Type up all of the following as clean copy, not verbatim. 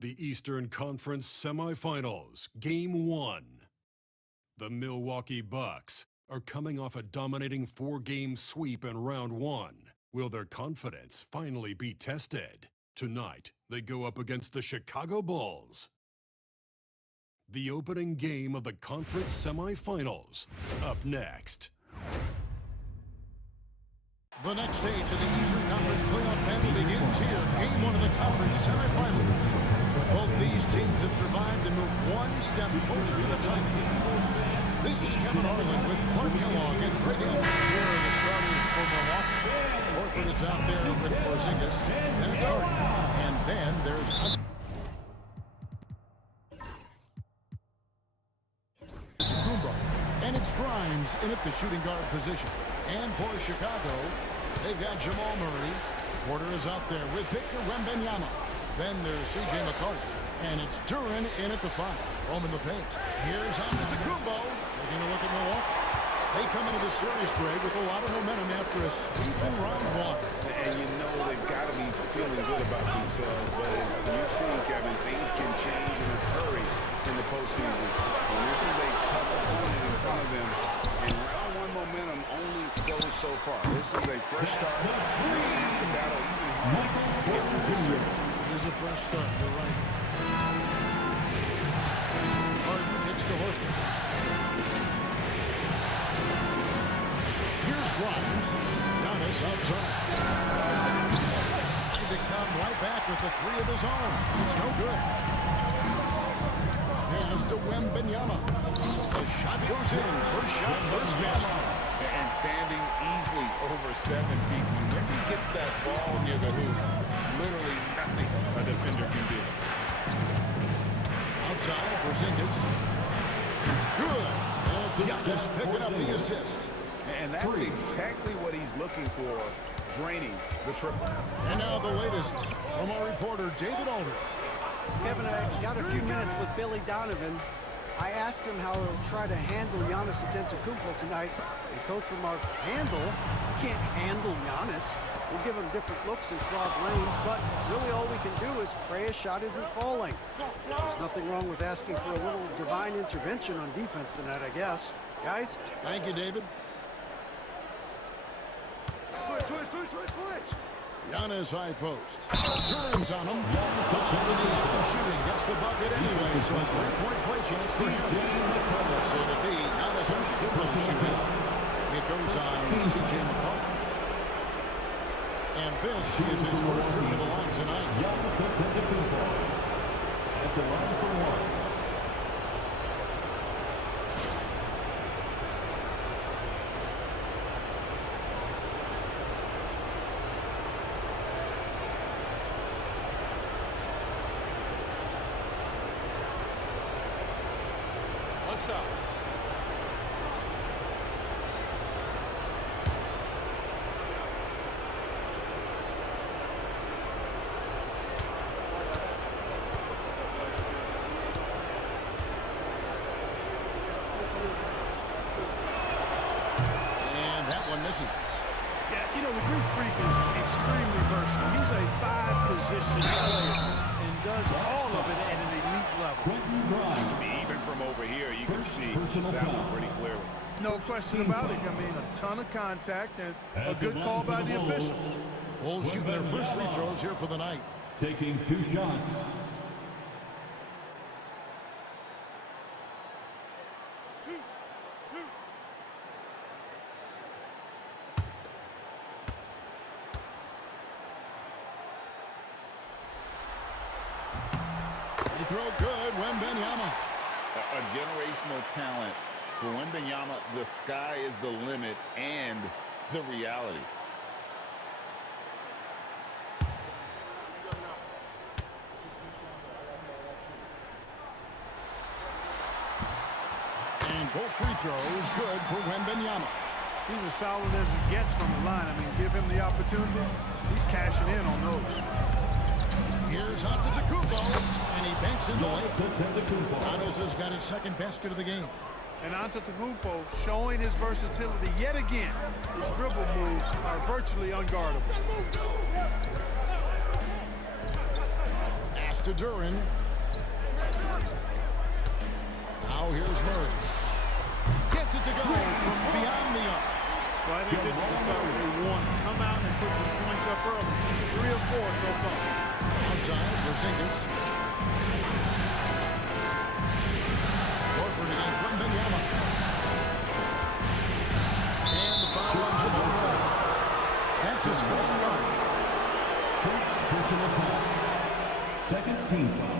The Eastern Conference Semifinals, Game 1. The Milwaukee Bucks are coming off a dominating 4-game sweep in Round 1. Will their confidence finally be tested? Tonight, they go up against the Chicago Bulls. The opening game of the conference semifinals, up next. The next stage of the Eastern Conference playoff battle begins here. Game 1 of the conference semifinals. Both these teams have survived and moved one step closer to the title. This is Kevin Harlan with Clark Kellogg and Greg Anthony. Here are the starters for Milwaukee. Horford is out there with Porzingis. Then it's Harden. And then there's Kumbo. And it's Grimes in at the shooting guard position. And for Chicago, they've got Jamal Murray. Porter is out there with Victor Wembanyama. Then there's C.J. McCollum. And it's Duran in at the 5. Home in the paint. Here's Antetokounmpo. Taking a look at Milwaukee. They come into the series, Greg, with a lot of momentum after a sweep in Round 1. And you know they've got to be feeling good about themselves. But as you've seen, Kevin, things can change in a hurry in the postseason. And this is a tough opponent in front of them. And Round 1 momentum only goes so far. This is a fresh start. They're going to have to battle even harder to get through this series. Here's a fresh start. You're right. Harden kicks to Horford. Here's Grimes. Giannis outside. Trying to come right back with the 3 of his own. It's no good. Pass to Wembanyama. The shot goes in. First shot, first basket. And standing easily over 7 feet. When he gets that ball near the hoop, literally nothing a defender can do. Outside, Porzingis. Good. And it's Giannis picking up the assist. And that's exactly what he's looking for, draining the triple. And now the latest from our reporter, David Alder. Kevin, I got a few minutes with Billy Donovan. I asked him how he'll try to handle Giannis Antetokounmpo tonight, and Coach remarked, handle? You can't handle Giannis. We'll give him different looks and clog lanes, but really all we can do is pray his shot isn't falling. There's nothing wrong with asking for a little divine intervention on defense tonight, I guess. Guys? Thank you, David. Switch. Giannis high post. Turns on him. Fouled in the act of shooting. Gets the bucket anyway, so a 3-point play chance for him. So it'll be Giannis Antetokounmpo shooting. It goes on C.J. McCollum. And this is his first trip to the line tonight. Giannis Antetokounmpo at the line for 1. What's up? And that one misses. Yeah, you know, the Greek Freak is extremely versatile. He's a 5-position player and does all of it at an elite level. Even from over here, you can see that one pretty clearly. No question about it. I mean, a ton of contact and a good call by the officials. Bulls shooting their first free throws here for the night. Taking 2 shots. They throw good. Wembanyama. A generational talent. For Wembanyama, the sky is the limit and the reality. And both free throws good for Wembanyama. He's as solid as it gets from the line. I mean, give him the opportunity. He's cashing in on those. Here's Antetokounmpo, and he banks in the lane. Giannis has got his second basket of the game. And Antetokounmpo showing his versatility yet again. His dribble moves are virtually unguardable. Pass to to Duran. Now here's Murray. Gets it to go from beyond the arc. Well, I think this is the start where they want to come out and put some points up early. 3 or 4 so far. Outside, Porzingis. Horford against Wembanyama. And the foul on Jamal Murray. That's his first foul. First personal foul. Second team foul.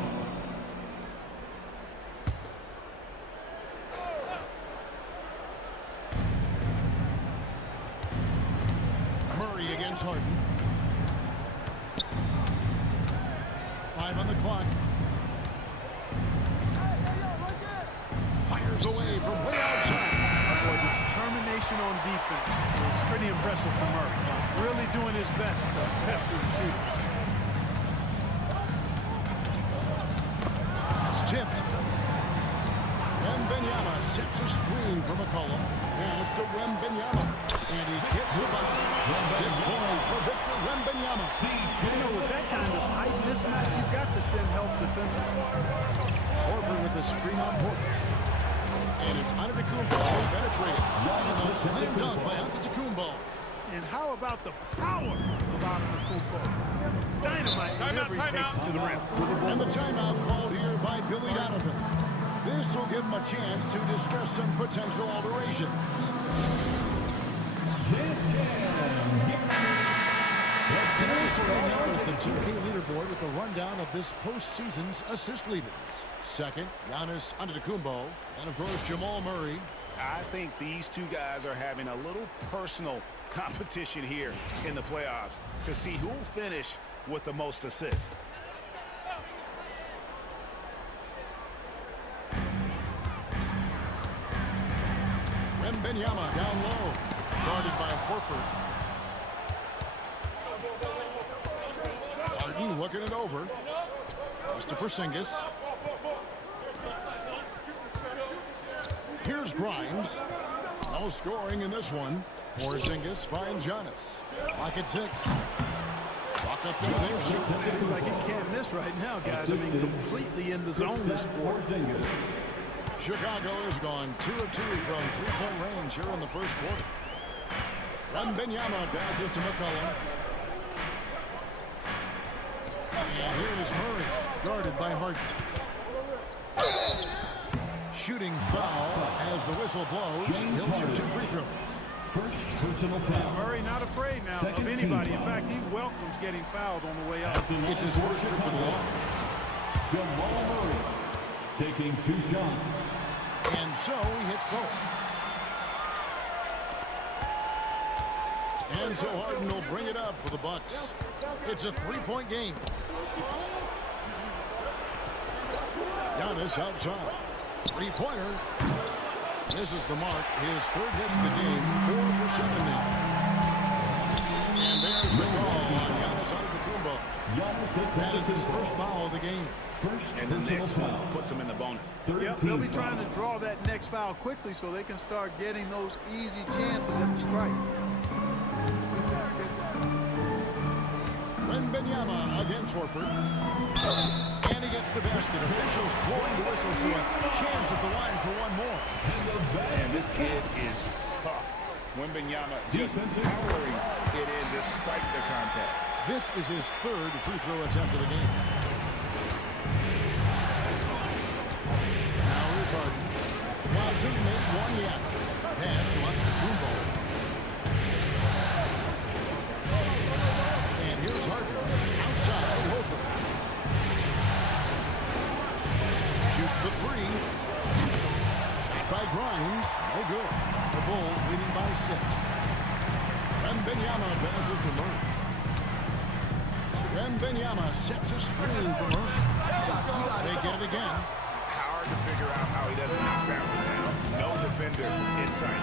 Murray against Harden. 5 on the clock. Fires away from way outside. Boy, the determination on defense is pretty impressive from Murray. Really doing his best to pester the shooter. It's tipped. Wembanyama sets a screen for McCollum. Pass to Wembanyama. And he gets the ball. 6 points for Victor Wembanyama. You know, with that kind of height mismatch, you've got to send help defensively. Horford with the screen on Portland. And it's Antetokounmpo who penetrated. And the slam dunk by Antetokounmpo. And how about the power of Antetokounmpo? Dynamite whenever he takes it to the rim. And the timeout called here by Billy Donovan. This will give him a chance to discuss some potential alterations. Now is the 2K leaderboard with the rundown of this postseason's assist leaders. Second, Giannis Antetokounmpo, and of course Jamal Murray. I think these two guys are having a little personal competition here in the playoffs to see who will finish with the most assists. Wembanyama down low, guarded by Horford. Harden looking it over. Goes to Porzingis. Here's Grimes. No scoring in this one. Porzingis finds Giannis. Clock at 6. Clock up 2 there. Seems like he can't miss right now, guys. I mean, completely in the zone this quarter. Chicago has gone 2 of 2 from 3-point range here in the first quarter. Wembanyama passes to McCollum. And here is Murray, guarded by Harden. Shooting foul as the whistle blows. He'll shoot 2 free throws. First personal foul. Murray not afraid now of anybody. In fact, he welcomes getting fouled on the way up. It's his first trip to the line. Jamal Murray taking 2 shots. And so he hits both. And so Harden will bring it up for the Bucks. It's a 3-point game. Giannis outside. 3-pointer. Misses the mark. His 3rd miss of the game. 4 for 7 now. And there's the call on Giannis Antetokounmpo. That is his first foul of the game. And the next one puts him in the bonus. Yep, they'll be trying to draw that next foul quickly so they can start getting those easy chances at the strike. Wembanyama against Horford. And he gets the basket. Officials blowing the whistle, so a chance at the line for one more. And this kid is tough. Wembanyama just powering it in despite the contact. This is his 3rd free throw attempt of the game. Now here's Harden. Hasn't made one yet. Pass to Antetokounmpo. And here's Harden. Outside, Horford. Shoots the 3. Shot by Grimes. No good. The Bulls leading by 6. Wembanyama passes to Murray. Wembanyama sets a screen for Murray. They get it again. Hard to figure out how he doesn't knock that one down. No defender in sight.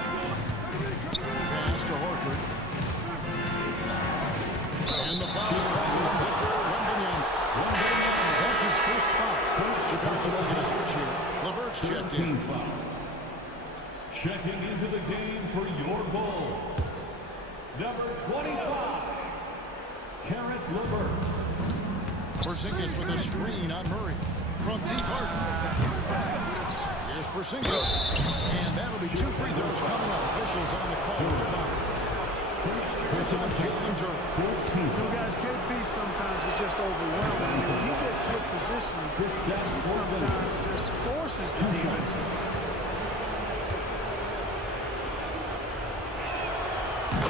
Pass to Horford. And the foul on Victor Wembanyama. That's his first foul. Chicago will get a switch here. LeVert's checked in. Checking into the game for your Bulls. Number 25, Karis LeVert. Porzingis with a screen on Murray. From deep Harden. Here's Porzingis. And that'll be 2 free throws coming up. Officials on the call for foul. It's on Jalen Durant. You know, guys, KP sometimes is just overwhelming. I mean, when he gets good positioning, he sometimes just forces the defense.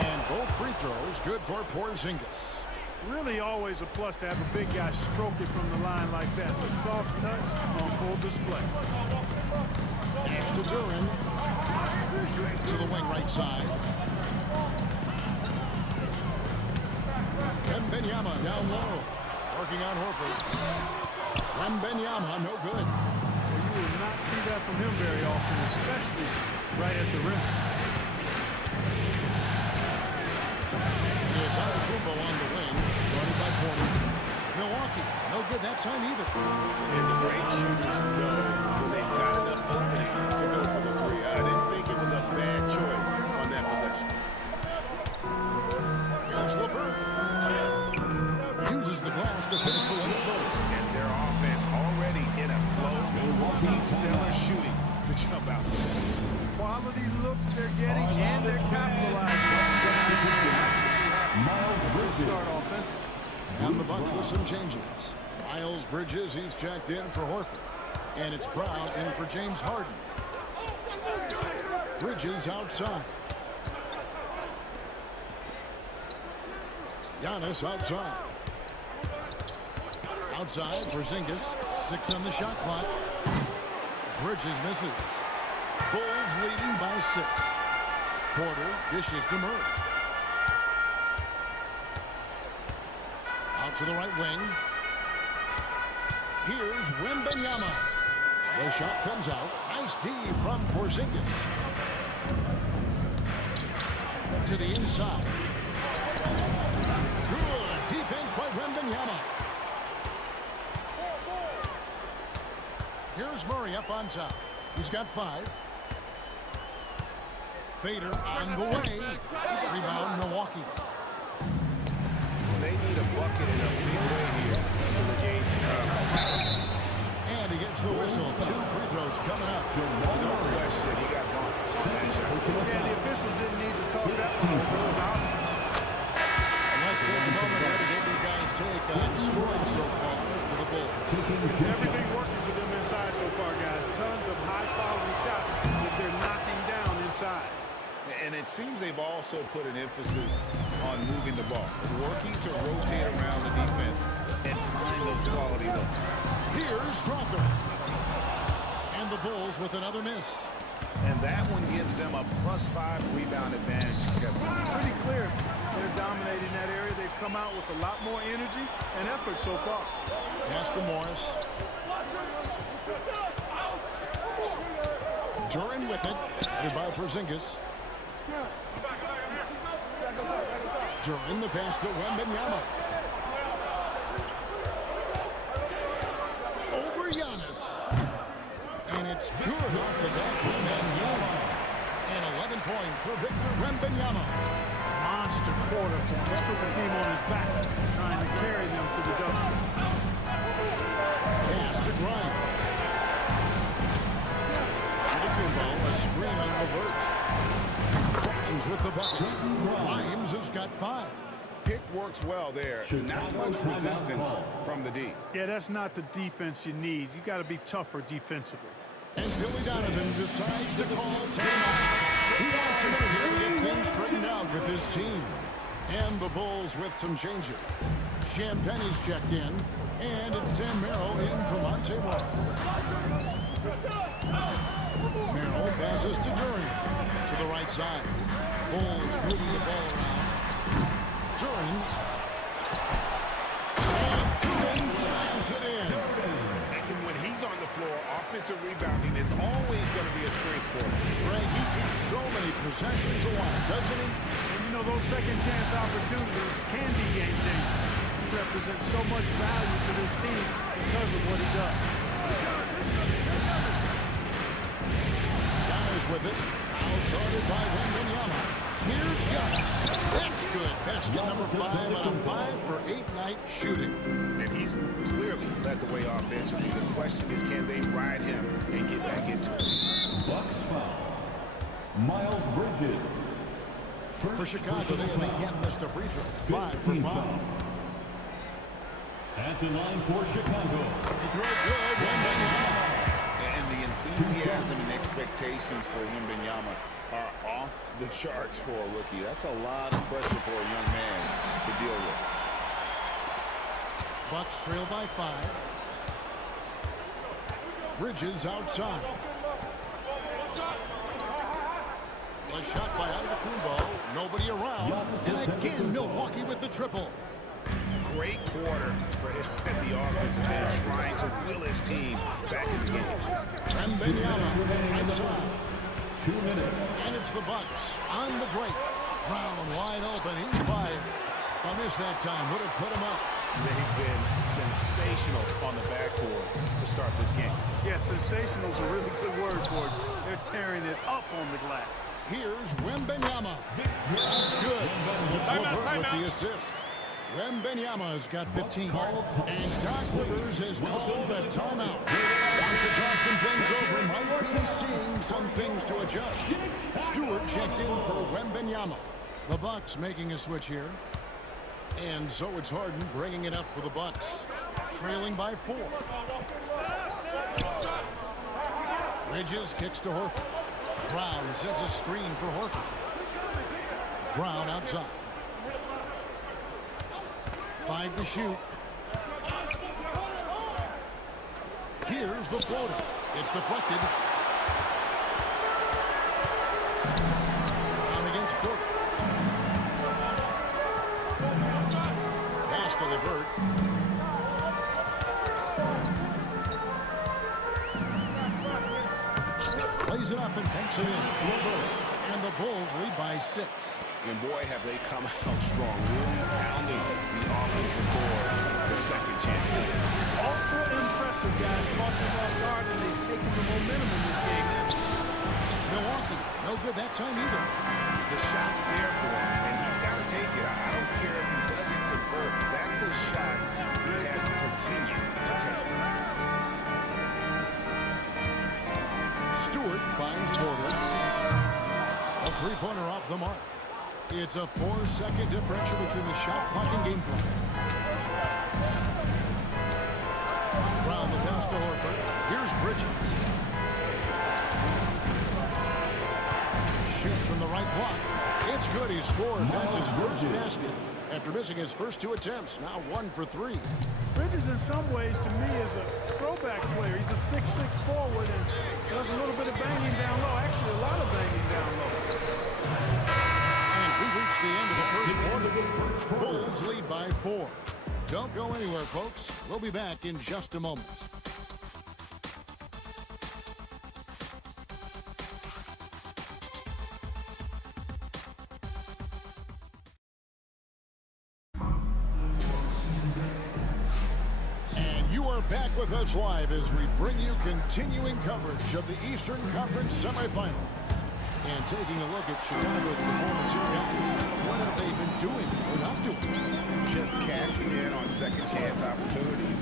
And both free throws good for Porzingis. Really always a plus to have a big guy stroke it from the line like that. The soft touch on full display. Pass to Durant. To the wing right side. Wembanyama down low. Working on Horford. Wembanyama, no good. Well, you will not see that from him very often, especially right at the rim. Here's Antetokounmpo on the wing. Guarded by Porter. Milwaukee, no good that time either. And the great shooters know when they've got enough opening to go for the 3. I didn't think it was a bad choice on that possession. Here's Looper. Uses the glass to finish the winner. And their offense already in a flow. Seems stellar shooting to jump out. Quality looks they're getting, and they're capitalizing. Good start offensively. And the Bucks with some changes. Miles Bridges, he's checked in for Horford. And it's Brown in for James Harden. Bridges outside. Giannis outside. Outside, Porzingis. 6 on the shot clock. Bridges misses. Bulls leading by 6. Porter dishes to Murray. Out to the right wing. Here's Wembanyama. The shot comes out. Nice D from Porzingis. To the inside. Good defense by Wembanyama. Here's Murray up on top. He's got 5. Fader on the way. Rebound, Milwaukee. They need a bucket in a big way here for the game to come. And he gets the whistle. 2 free throws coming up. No question, he got bumped. Yeah, the officials didn't need to talk that long before it was out. Let's take a moment here to get you guys' take on scoring so far for the Bulls. Everything working for them inside so far, guys. Tons of high-quality shots that they're knocking down inside. And it seems they've also put an emphasis on moving the ball, working to rotate around the defense and find those quality looks. Here's Strawther. And the Bulls with another miss. And that one gives them a +5 rebound advantage, Kevin. Pretty clear they're dominating that area. They've come out with a lot more energy and effort so far. Pass to Morris. Duran with it. Headed by Porzingis. Duran the pass to Wembanyama. Over Giannis. And it's good off the back rim and in. And 11 points for Victor Wembanyama. Monster quarter for him. Let's put the team on his back, trying to carry them to the W. Pass to Grimes. Antetokounmpo, a screen on Levert. Grimes with the bucket. Grimes has got 5. Pick works well there. Not much resistance from the D. Yeah, that's not the defense you need. You got to be tougher defensively. And Billy Donovan decides to call timeout. He wants a minute here to get things straightened out with his team. And the Bulls with some changes. Champagne's checked in. And it's Sam Merrill in for Monte Morris. Merrill passes to Duran. To the right side. Bulls moving the ball around. Duran. And Duran slams it in. And when he's on the floor, offensive rebounding is always going to be a strength for him. Greg, he keeps so many possessions alive, doesn't he? And you know, those second chance opportunities can be game changers. He represents so much value to this team because of what he does. Giannis with it. Out guarded by Wembanyama. Here's Giannis. That's good. Basket number 5 on a 5-for-8 night shooting. And he's clearly led the way offensively. The question is, can they ride him and get back into it? Bucks foul. Miles Bridges. For Chicago, they have yet missed a free throw. 5 for 5. At the line for Chicago. Free throw good. Wembanyama. And the enthusiasm and expectations for Wembanyama are off the charts for a rookie. That's a lot of pressure for a young man to deal with. Bucks trail by 5. Bridges outside. A shot by Antetokounmpo. Nobody around. And again, Milwaukee with the triple. Great quarter for him at the offensive end, trying to will his team back in the game. Wembanyama outside. 2 minutes. And it's the Bucks on the break. Brown wide open. He fired. A miss that time. Would have put him up. They've been sensational on the backboard to start this game. Yeah, sensational is a really good word for it. They're tearing it up on the glass. Here's Wembanyama. That's good. It's LeVert with the assist. Wembanyama's got 15. And Doc Rivers has called a timeout. Wants to talk some things over. Might be seeing some things to adjust. Stewart checked in for Wembanyama. The Bucks making a switch here. And so it's Harden bringing it up for the Bucks. Trailing by 4. Bridges kicks to Horford. Brown sets a screen for Horford. Brown outside. 5 to shoot. Here's the floater. It's deflected. Down against Porter. Pass to LeVert. Plays it up and banks it in. And the Bulls lead by 6. And boy, have they come out strong, really pounding the offensive board for second chance. Ultra impressive, guys. Caught them off guard, and they've taken the momentum in this game. Milwaukee, no good that time either. The shot's there for him, and he's got to take it. I don't care if he doesn't convert. That's a shot he has to continue to take. Stewart finds Porter. A three-pointer off the mark. It's a 4-second differential between the shot clock and game clock. Brown the pass to Horford. Here's Bridges. Shoots from the right block. It's good. He scores. That's his first basket after missing his first 2 attempts. Now 1 for 3. Bridges, in some ways, to me, is a throwback player. He's a 6'6" forward and does a little bit of banging down low. Actually, a lot of banging down low. We reach the end of the first quarter. Bulls lead by 4. Don't go anywhere, folks. We'll be back in just a moment. And you are back with us live as we bring you continuing coverage of the Eastern Conference semifinals. And taking a look at Chicago's performance here, guys, what have they been doing or not doing? Just cashing in on second chance opportunities.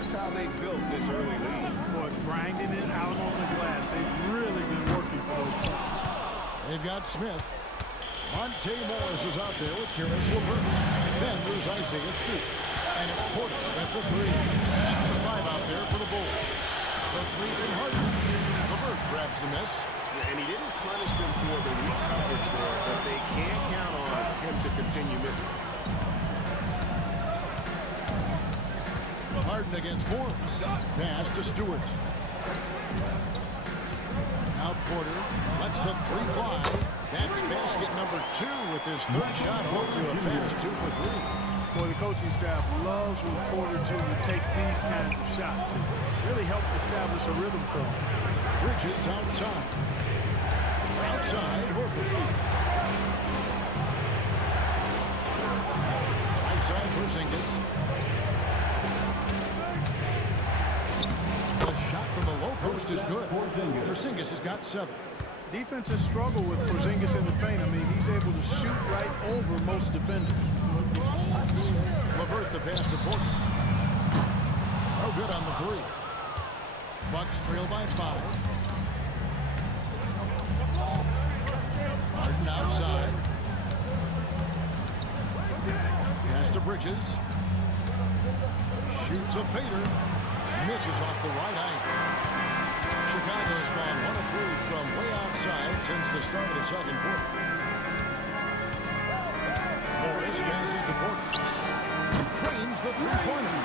That's how they built this early lead. Boy, grinding it out on the glass. They've really been working for those points. They've got Smith. Monte Morris is out there with Karis LeVert. Then there's Isaiah Stewart. And it's Porter at the 3. That's the 5 out there for the Bulls. The 3 from Harden. LeVert grabs the miss. And he didn't punish them for the weak coverage there, but they can count on him to continue missing. Harden against Morris. Pass to Stewart. Now Porter lets the 3 fly. That's basket number 2 with his 3rd shot off to a fast 2 for 3. Boy, the coaching staff loves when Porter Jr. takes these kinds of shots. It really helps establish a rhythm for him. Bridges outside. Outside, Horford. Right side, Porzingis. The shot from the low post is good. Porzingis has got 7. Defenses struggle with Porzingis in the paint. I mean, he's able to shoot right over most defenders. LeVert the pass to Porter. No good on the three. Bucks trail by 5. Harden outside. Pass to Bridges. Shoots a fader. Misses off the right angle. Chicago's gone 1 of 3 from way outside since the start of the second quarter. Morris passes to Porter. Trains the three-pointer.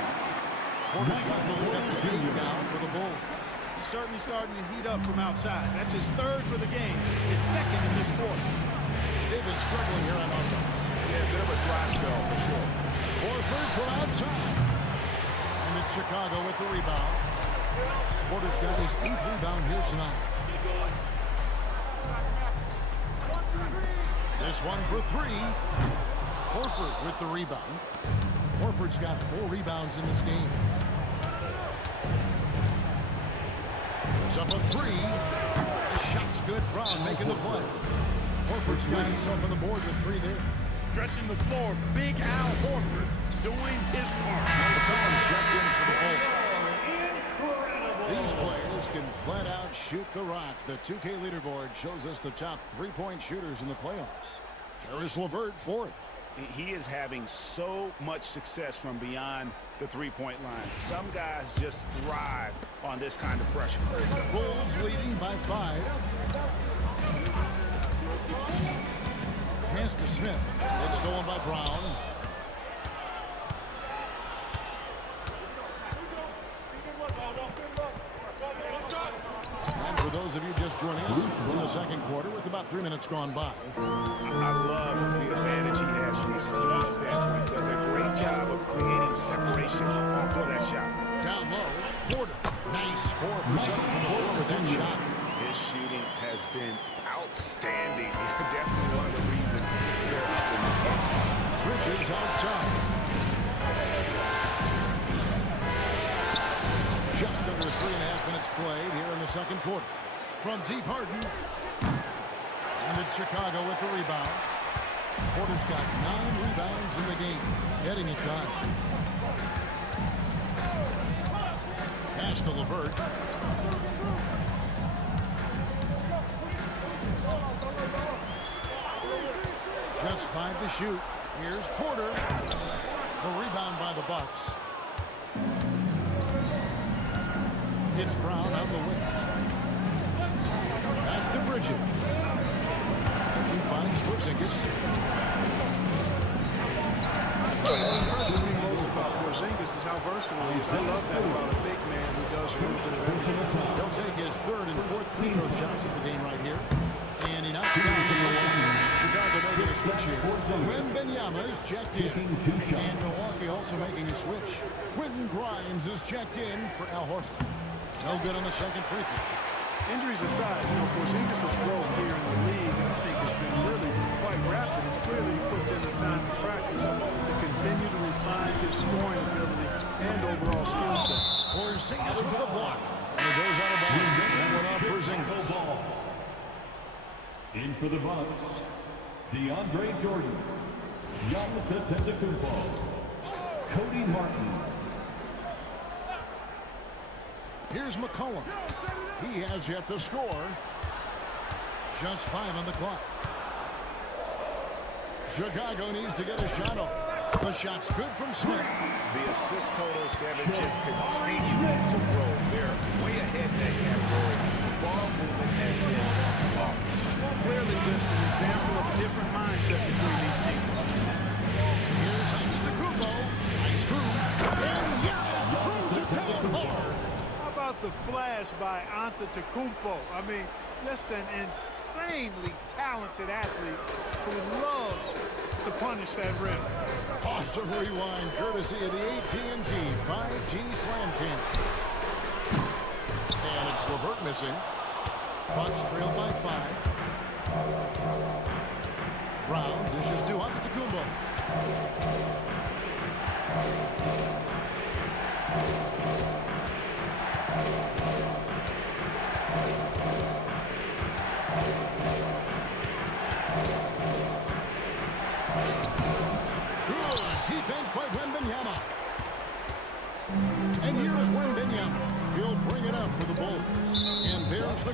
Porter's got the lead up to 8 now for the Bulls. He's certainly starting to heat up from outside. That's his 3rd for the game, his 2nd in this quarter. They've been struggling here on offense. Yeah, a bit of a dry spell for sure. Horford from outside. And it's Chicago with the rebound. Porter's got his 8th rebound here tonight. This one for 3. Horford with the rebound. Horford's got 4 rebounds in this game. It's up a 3. The shot's good. Brown making the play. Horford's got himself on the board with 3 there. Stretching the floor, Big Al Horford doing his part. McCollum's checked in for the Bulls. These players can flat out shoot the rock. The 2K leaderboard shows us the top 3-point shooters in the playoffs. Karis LeVert 4th. He is having so much success from beyond the three-point line. Some guys just thrive on this kind of pressure. Bulls leading by 5. Pass to Smith. It's stolen by Brown. And for those of you just joining us, we're in the second quarter with about 3 minutes gone by. I love the advantage he has from a speed standpoint. Does a great job of creating separation for that shot. Down low, Porter. Nice 4 for 7 from the floor with that shot. His shooting has been outstanding. Definitely one of the reasons they're up in this game. Bridges outside. Just under 3.5 minutes played here in the second quarter. From deep, Harden. And it's Chicago with the rebound. Porter's got 9 rebounds in the game. Getting it done. Pass to LeVert. Just 5 to shoot. Here's Porter. The rebound by the Bucks. It's Brown on the wing. Back to Bridges. And he finds Porzingis. What impresses me most about Porzingis is how versatile he is. I love that about a big man who does a little bit of everything. He'll take his 3rd and 4th free throw shots at the game right here. And he knocks down the first one. Chicago making a switch here. Wembanyama is checked in. And Milwaukee also making a switch. Quentin Grimes is checked in for Al Horford. No good on the second free throw. Injuries aside, Porzingis' growth here in the league, I think, has been really quite rapid. It's clearly he puts in the time to practice to continue to refine his scoring ability and overall skill set. Porzingis with the block. And it goes out of bounds. That one on Porzingis. In for the Bucks, DeAndre Jordan, Giannis Antetokounmpo, Cody Martin. Here's McCollum. He has yet to score. Just 5 on the clock. Chicago needs to get a shot off. The shot's good from Smith. The assist totals, Kevin, just continue to grow. They're way ahead in that category. Ball movement has been flawless. Clearly just an example of a different mindset between these teams. Here's Antetokounmpo. Nice move. And Giannis throws it down hard. How about the flash by Antetokounmpo? I mean, just an insanely talented athlete who loves to punish that rim. Awesome rewind courtesy of the AT&T 5G Slam King. And it's LeVert missing. Bucks trail by 5. Brown dishes to Antetokounmpo.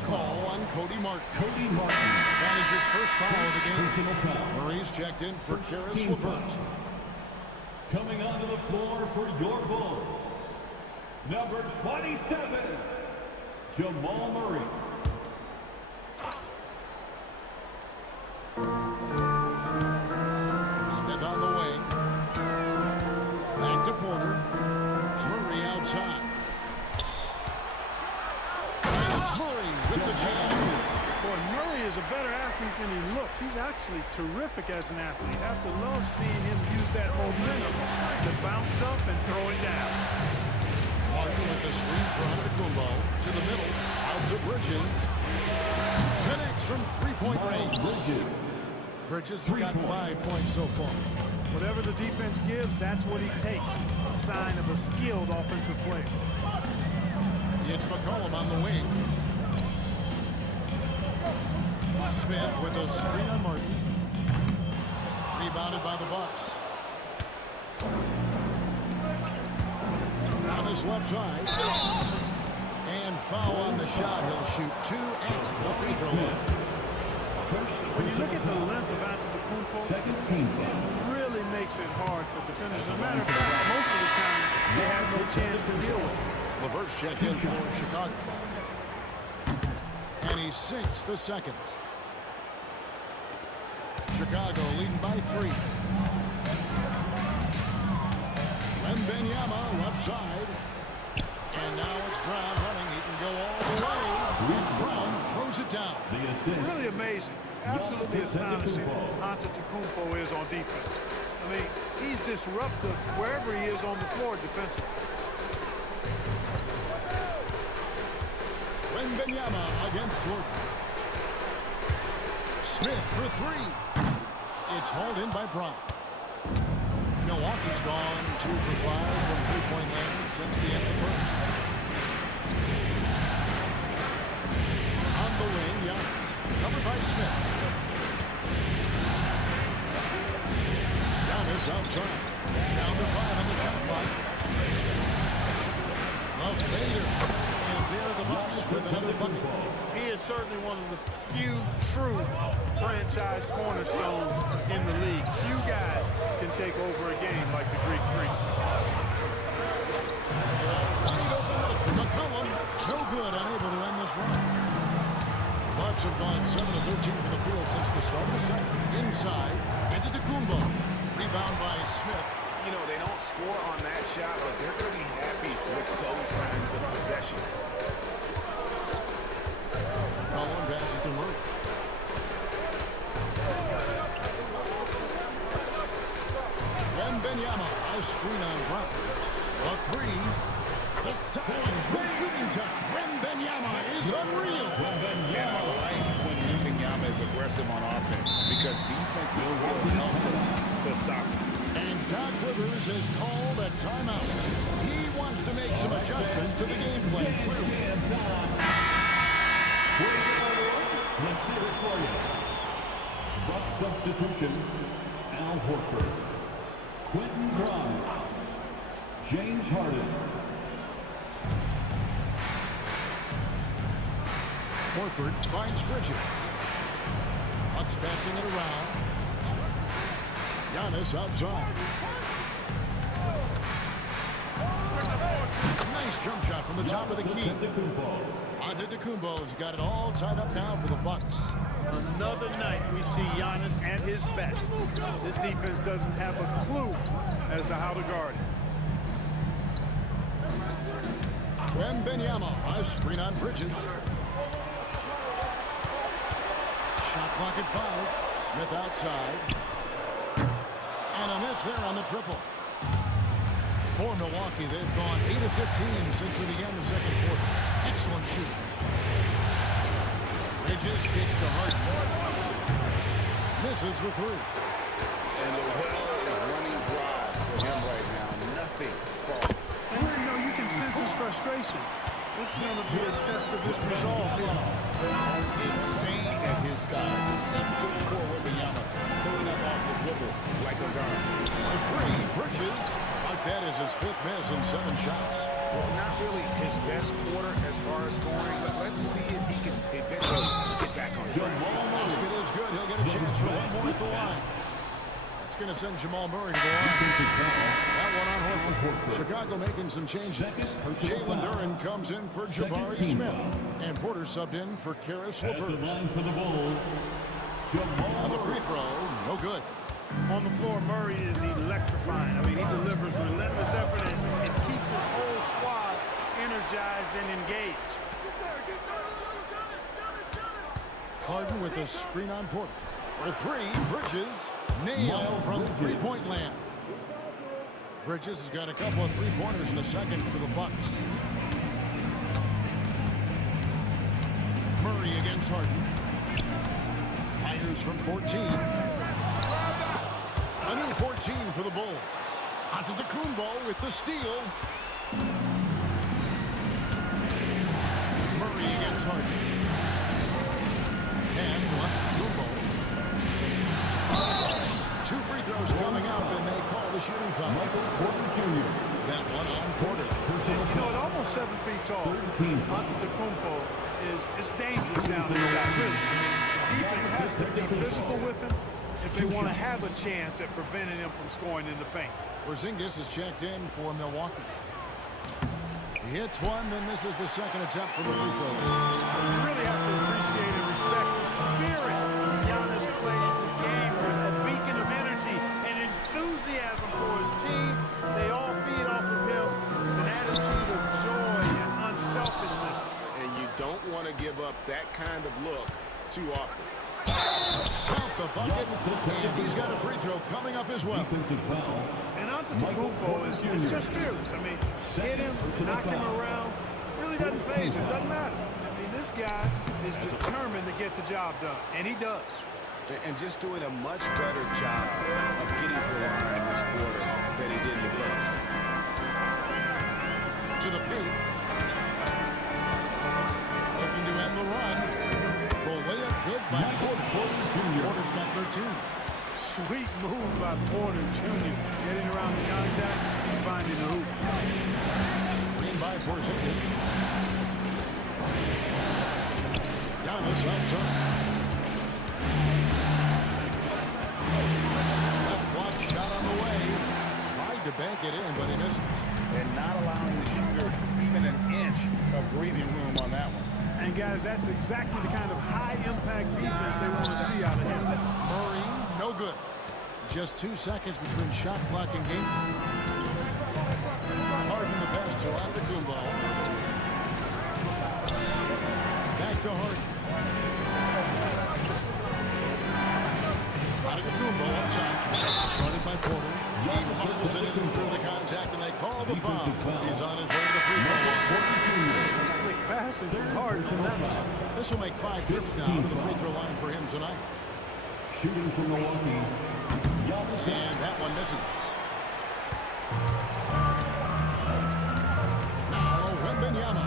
call on Cody Martin. Cody Martin. That is his first foul of the game. Personal foul. Murray's checked in for Karis Team LeVert. foul. Coming onto the floor for your Bulls, number 27, Jamal Murray. Smith on the wing. Back to Porter. Murray outside. It's Murray with the jam. Boy, Murray is a better athlete than he looks. He's actually terrific as an athlete. Have to love seeing him use that momentum to bounce up and throw it down. Martin with the screen for Antetokounmpo. To the middle. Out to Bridges. Connects from three-point range. Bridges has got 5 points so far. Whatever the defense gives, that's what he takes. A sign of a skilled offensive player. It's McCollum on the wing. Smith with a screen on Martin. Rebounded by the Bucks. On his left side. And foul on the shot. He'll shoot 2 at the free throw line. When you look at the length of Antetokounmpo, Second team foul. it really makes it hard for defenders. As a matter of fact, most of the time, they have no chance to deal with it. LeVert's check in for Chicago. And he sinks the second. Chicago leading by 3. Wembanyama left side. And now it's Brown running. He can go all the way. And Brown throws it down. The assist. Really amazing. Absolutely astonishing Antetokounmpo is on defense. I mean, he's disruptive wherever he is on the floor defensively. Wembanyama against Jordan. Smith for 3. It's hauled in by Brown. Milwaukee's gone 2 for 5 from three-point land since the end of the first. On the wing, Young. Covered by Smith. Giannis outside. Down to 5 on the shot clock. A fader. And there the Bucks with another bucket. He is certainly one of the few true franchise cornerstones in the league. Few guys can take over a game like the Greek Freak. Wide open look for McCollum. No good, unable to end this run. The Bucks have gone 7 of 13 from the field since the start of the second. Inside, Antetokounmpo. Rebound by Smith. You know, they don't score on that shot, but they're going to be happy with those kinds of possessions. McCollum passes it to Murray. Wembanyama, a screen on Brown. A 3. The size, the shooting touch. Wembanyama is unreal. And I like when Wembanyama is aggressive on offense because defenses feel helpless to stop him. And Doc Rivers has called a timeout. He wants to make some adjustments to the game plan. Let's hear it for you. Buck substitution, Al Horford, Quentin Grimes, James Harden. Horford finds Bridges. Bucks passing it around. Giannis outside. Nice jump shot from the top of the key. Antetokounmpo's got it all tied up now for the Bucks. Another night we see Giannis at his best. This defense doesn't have a clue as to how to guard him. Wembanyama, a screen on Bridges. Shot clock at 5. Smith outside. And a miss there on the triple. For Milwaukee, they've gone 8 of 15 since we began the second quarter. Excellent shooting. Bridges kicks to Harden. Misses the 3. And the well is running dry for him right now. Nothing falling. And you know, you can sense his frustration. This is going to be a test of his resolve here. That's insane at his size. The 7'4" Wembanyama pulling up off the dribble like a guard. The 3, Bridges. Like that is his 5th miss in 7 shots. Well, not really his best quarter as far as scoring, but let's see if he can eventually get back on track. Basket is good. He'll get a chance for one more at the line. That's going to send Jamal Murray to the line. That one on Horford. Chicago making some changes. Jalen Duren comes in for Jabari Smith. And Porter subbed in for Karis LeVert. On the free throw, no good. On the floor, Murray is electrifying. I mean, he delivers relentless effort and keeps his whole squad energized and engaged. Harden with a screen on Porter. For three, Bridges nailed from three-point land. Bridges has got a couple of three-pointers in the second for the Bucks. Murray against Harden. Fires from 14. A new 14 for the Bulls. Onto the Kumbo with the steal. Murray against Harden. Pass to Kumbo. Two free throws coming up, and they call the shooting foul. That one on Porter. You know, at almost 7 feet tall, Antetokounmpo is dangerous down inside. Really, the defense has to be physical with him if they want to have a chance at preventing him from scoring in the paint. Porzingis is checked in for Milwaukee. He hits one, then misses the second attempt for the free throw. You really have to appreciate and respect the spirit Giannis plays the game with, a beacon of energy and enthusiasm for his team. They all feed off of him with an attitude of joy and unselfishness. And you don't want to give up that kind of look too often. Count the bucket, and he's got a free throw coming up as well. And Antetokounmpo is just fearless. I mean, hit him, knock him around, really doesn't faze him, doesn't matter. I mean, this guy is determined to get the job done, and he does. And just doing a much better job of getting to the line this quarter than he did in the first. To the paint. Looking to end the run. Pull way up good by Porter. Porter's got 13. Sweet move by Porter Jr. Getting around the contact and finding the hoop. Green by Porzingis. Giannis outside. Left block shot on the way. Tried to bank it in, but he misses. And not allowing the shooter even an inch of breathing room on that one. And guys, that's exactly the kind of high-impact defense they want to see out of him. Murray, no good. Just 2 seconds between shot clock and game. Harden the pass to Antetokounmpo. Back to Harden. Antetokounmpo up top. Started by Porter. He muscles it in through the contact, and they call the foul. He's on his way to the free throw. Some slick passing from Harden from that one. This will make 5 trips down to the free throw line for him tonight. Shooting from Milwaukee. And that one misses. Now, Wembanyama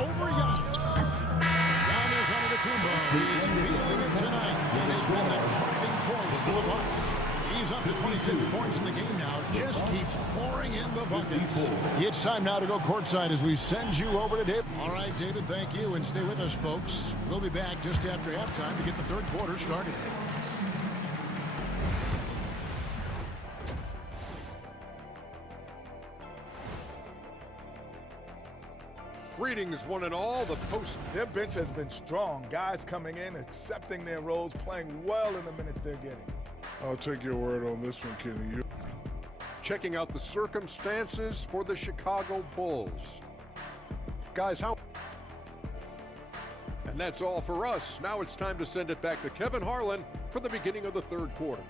over Giannis. Giannis Antetokounmpo. He's feeling it tonight. It has been the driving force for the Bucks. He's up to 26 points in the game now. Just keeps pouring in the buckets. It's time now to go courtside as we send you over to David. All right, David, thank you. And stay with us, folks. We'll be back just after halftime to get the third quarter started. Greetings, one and all. The post. Their bench has been strong. Guys coming in, accepting their roles, playing well in the minutes they're getting. I'll take your word on this one, Kenny. Checking out the circumstances for the Chicago Bulls. Guys, how? And that's all for us. Now it's time to send it back to Kevin Harlan for the beginning of the third quarter.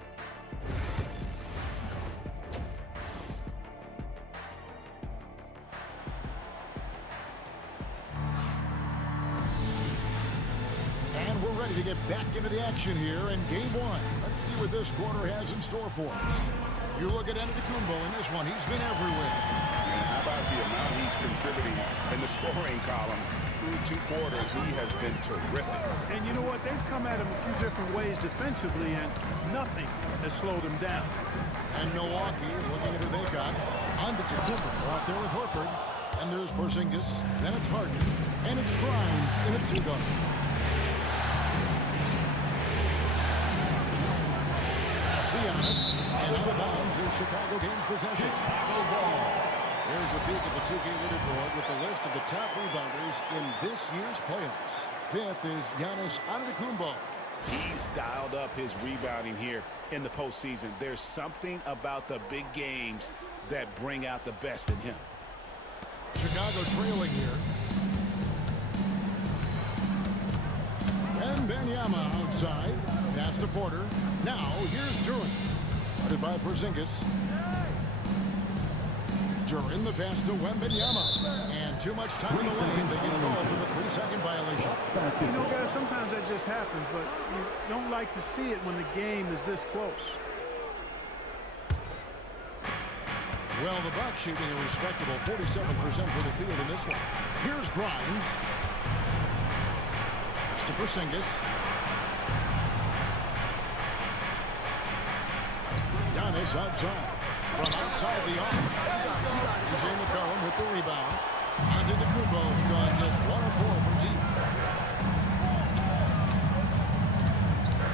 And we're ready to get back into the action here in game one. Let's see what this quarter has in store for us. You look at Antetokounmpo in this one. He's been everywhere. And how about the amount he's contributing in the scoring column? Through 2 quarters, he has been terrific. And you know what? They've come at him a few different ways defensively, and nothing has slowed him down. And Milwaukee, looking at who they've got. Antetokounmpo out there with Horford. And there's Porzingis. Then it's Harden. And it's Grimes in a 2-guard. is Chicago gains possession. Here's a peek at the 2K leaderboard with the list of the top rebounders in this year's playoffs. Fifth is Giannis Antetokounmpo. He's dialed up his rebounding here in the postseason. There's something about the big games that bring out the best in him. Chicago trailing here. NBN outside. Pass to Porter. Now here's Duran. Guarded by Porzingis. Duran the pass to Wembanyama. And too much time in the lane. They get called for the 3-second violation. You know, guys, sometimes that just happens, but you don't like to see it when the game is this close. Well, the Bucks shooting a respectable 47% for the field in this one. Here's Grimes. Pass to Porzingis. Giannis outside. From outside the arc. C.J. McCollum with the rebound. Antetokounmpo's gone just 1 of 4 from deep.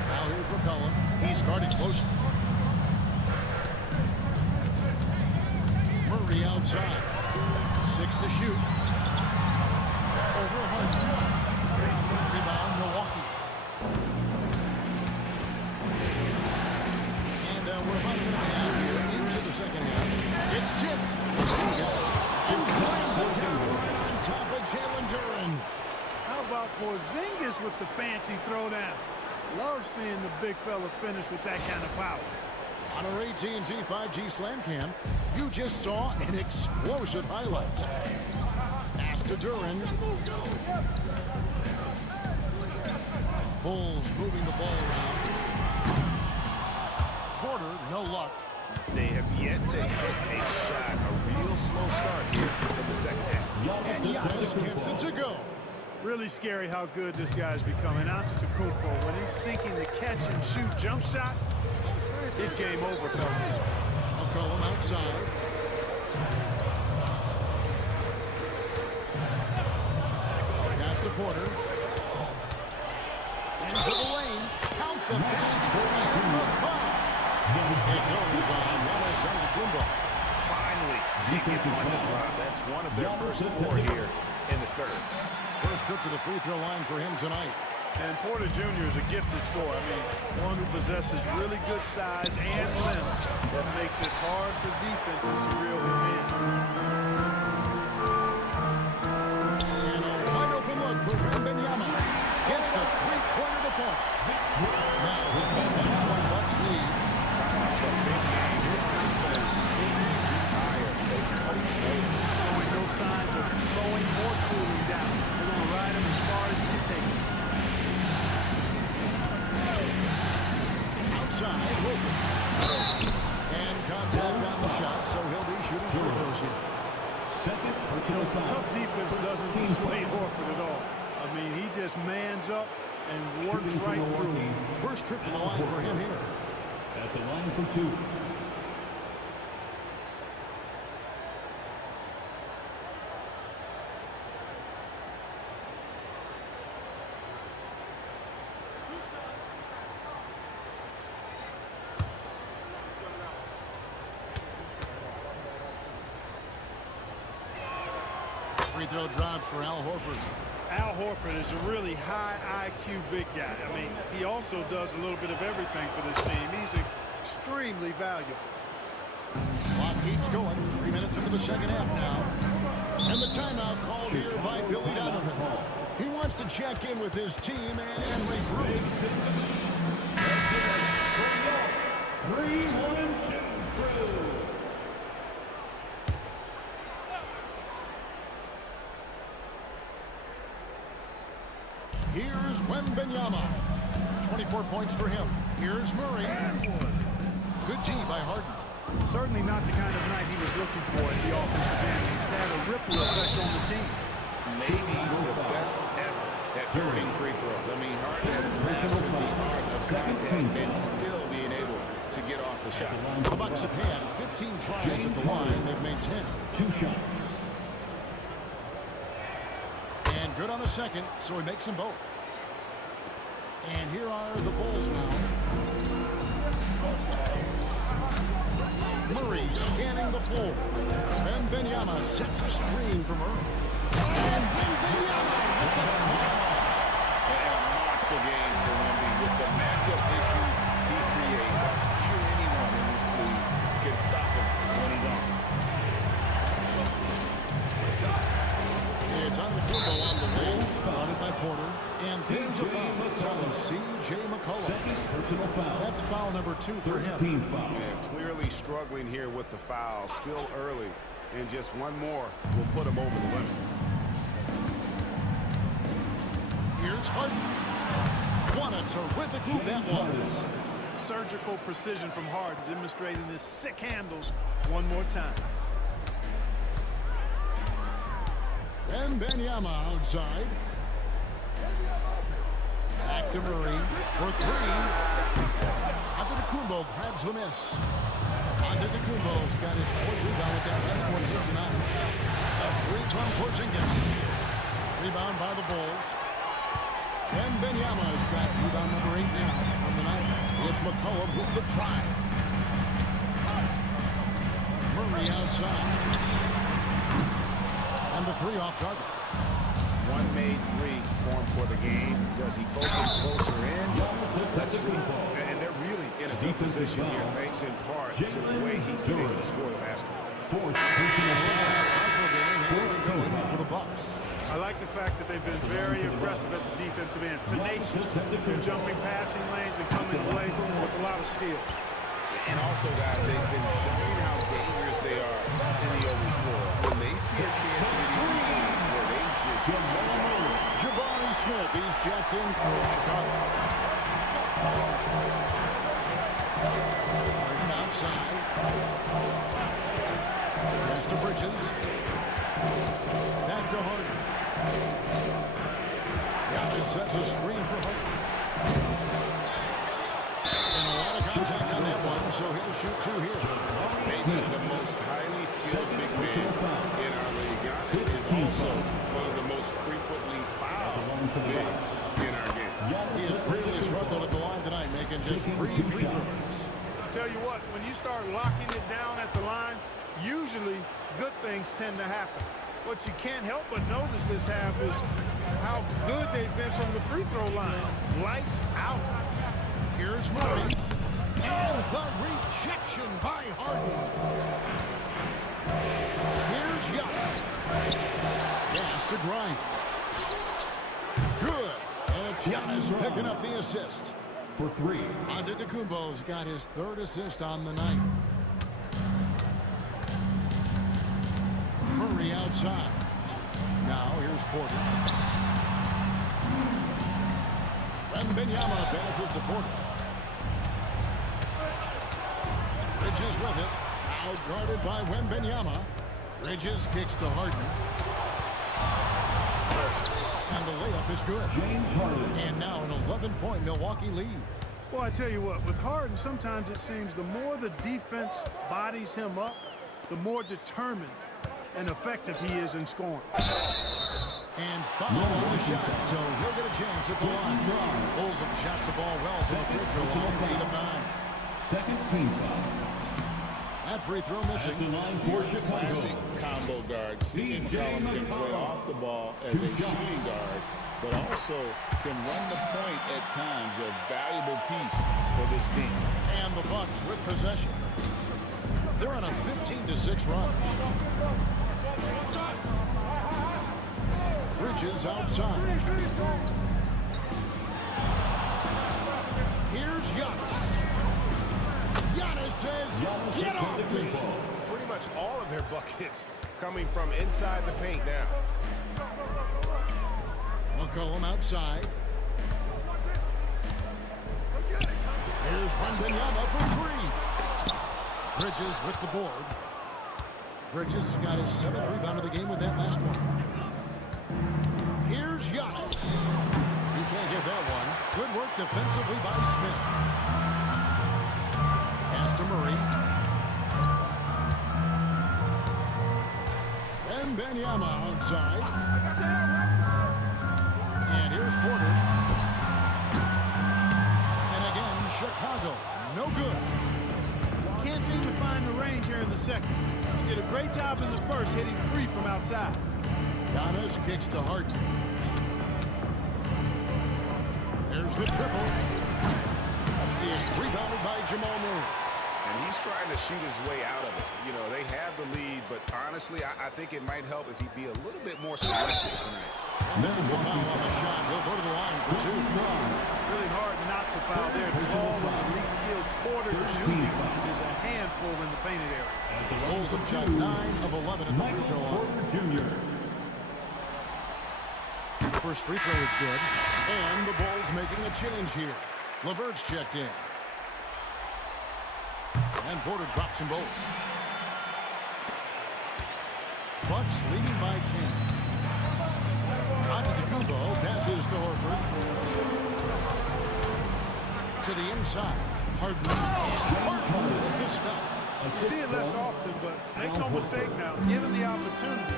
Now here's McCollum. He's guarded close. Murray outside. 6 to shoot. Over 100. Rebound, Milwaukee. And we're about a minute and a half here into the second half. It's tipped. Porzingis. And slams it down on top of Jalen Duran. How about Porzingis with the fancy throwdown? Love seeing the big fella finish with that kind of power. On our AT&T 5G Slam Cam, you just saw an explosive highlight. Pass to Duran. Bulls moving the ball around. Porter, no luck. They have yet to hit a shot. A real slow start here in the second half. And Giannis gets it to go. Really scary how good this guy's becoming. Antetokounmpo, when he's sinking the catch and shoot jump shot, it's game over, fellas. McCollum outside. Pass to Porter. Into the lane. Count the basket. And the foul. It goes on Giannis Antetokounmpo. Finally, they get one to drop. That's one of their first 4 here in the third. First trip to the free throw line for him tonight. And Porter Jr. is a gifted scorer. I mean, one who possesses really good size and length that makes it hard for defenses to reel him in. And a wide open look for Wembanyama. Gets the three-pointer to fall. Now he's got a 1-point Bucks lead. His confidence couldn't be higher. They cut each other. Showing no signs of slowing or cooling down. They're going to ride him as far as he can take him. Outside, Wolfen. And contact on the shot, so he'll be shooting free throws here. Second personal foul. Tough defense doesn't dissuade Horford at all. I mean, he just mans up and works right through him. First trip to the line for him here. At the line for 2. Free throw dropped for Al Horford. Al Horford is a really high IQ big guy. I mean, he also does a little bit of everything for this team. He's extremely valuable. Clock keeps going. 3 minutes into the second half now. And the timeout called here by Billy Donovan. He wants to check in with his team and regroup. 3-1-2 through. Here's Wembanyama. 24 points for him. Here's Murray. Good D by Harden. Certainly not the kind of night he was looking for at the offensive end. It's had a ripple effect on the team. Maybe the best ever at turning free throws. I mean, Harden has mastered the art of contact and still being able to get off the shot. The Bucks have had 15 tries at the line. They've made 10. 2 shots. And good on the second, so he makes them both. And here are the Bulls now. Murray scanning the floor. Wembanyama sets a screen from Murray. And Wembanyama with the foul. And a monster game for Wemby with the matchup issues he creates. I'm sure anyone in this league can stop him when he's on. It's Antetokounmpo on the wing, fouled by Porter, and there's a foul. It's on C.J. McCollum. That's foul number 2 for him. Yeah, clearly struggling here with the foul, still early, and just one more will put him over the limit. Here's Harden. What a terrific move that was. Surgical precision from Harden, demonstrating his sick handles one more time. Wembanyama outside. Back to Murray for 3. Antetokounmpo grabs the miss. Antetokounmpo's got his 4th rebound with that last one hits tonight. A 3 from Porzingis. Rebound by the Bulls. Wembanyama's got rebound number 8 now on the night. It's McCollum with the drive. Murray outside. And the 3 off target. One made 3 formed for the game. Does he focus closer in? Let's see. And they're really in a good position here, thanks in part to the way he's been able to score the basketball. 4th personal game has been going for the Bucks. I like the fact that they've been very aggressive at the defensive end. Tenacious. They're jumping passing lanes and coming away with a lot of steal. And also, guys, they've been showing how dangerous they are in the open floor. When they see a chance to get even where they just Jabari Smith, he's jacked in for Chicago. Harden outside. Pass to Bridges. Back to Harden. Giannis sets a screen for Harden. And a lot of contact on that one, so he'll shoot 2 here. maybe the most highly skilled big man in our league. Giannis is also one of the most frequently fouled bigs in our game. He has really struggled at the line tonight, making just 3 free throws. Tell you what, when you start locking it down at the line, usually good things tend to happen. What you can't help but notice this half is how good they've been from the free throw line. Lights out. Here's Murray. And the rejection by Harden. Here's Giannis. Pass to Grimes. Good. And it's Giannis picking up the assist. For 3. Antetokounmpo's got his 3rd assist on the night. Murray outside. Now here's Porter. Wembanyama passes to Porter. Bridges with it. Out guarded by Wembanyama. Bridges kicks to Harden. And the layup is good. James Harden. And now an 11-point Milwaukee lead. Well, I tell you what, with Harden, sometimes it seems the more the defense bodies him up, the more determined and effective he is in scoring. And foul on the shot, so he'll get a chance at the line. Bulls have shot the ball well from the free throw line, 8 of 9. Second team foul. That free throw missing. At the line for Chicago. Classic combo guard. C.J. McCollum can play off the ball as a shooting guard, but also can run the point at times. A valuable piece for this team. And the Bucks with possession. They're on a 15-6 run. Bridges outside. Here's Giannis. Giannis says, get off me. Pretty much all of their buckets coming from inside the paint now. McCollum outside. Here's Wembanyama for 3. Bridges with the board. Bridges got his 7th rebound of the game with that last one. Here's Giannis. He can't get that one. Good work defensively by Smith. Pass to Murray. Wembanyama outside. And here's Porter. And again, Chicago. No good. Kansas change here in the second. He did a great job in the first, hitting 3 from outside. Giannis kicks to Harden. There's the triple. It's rebounded by Jamal Murray. And he's trying to shoot his way out of it. You know, they have the lead, but honestly, I think it might help if he'd be a little bit more selective tonight. And there's the foul on the shot. He'll go to the line for 2. Really hard not to foul there. Tall with elite skills. Porter Jr. is a handful in the painted area. The Bulls have shot 9 of 11 at the free throw line. First free throw is good. And the Bulls making a change here. LeVert's checked in. And Porter drops them both. Bucks leading by 10. Antetokounmpo passes to Horford. To the inside. Harden with the stuff. You see it less often, but make no mistake now, given the opportunity,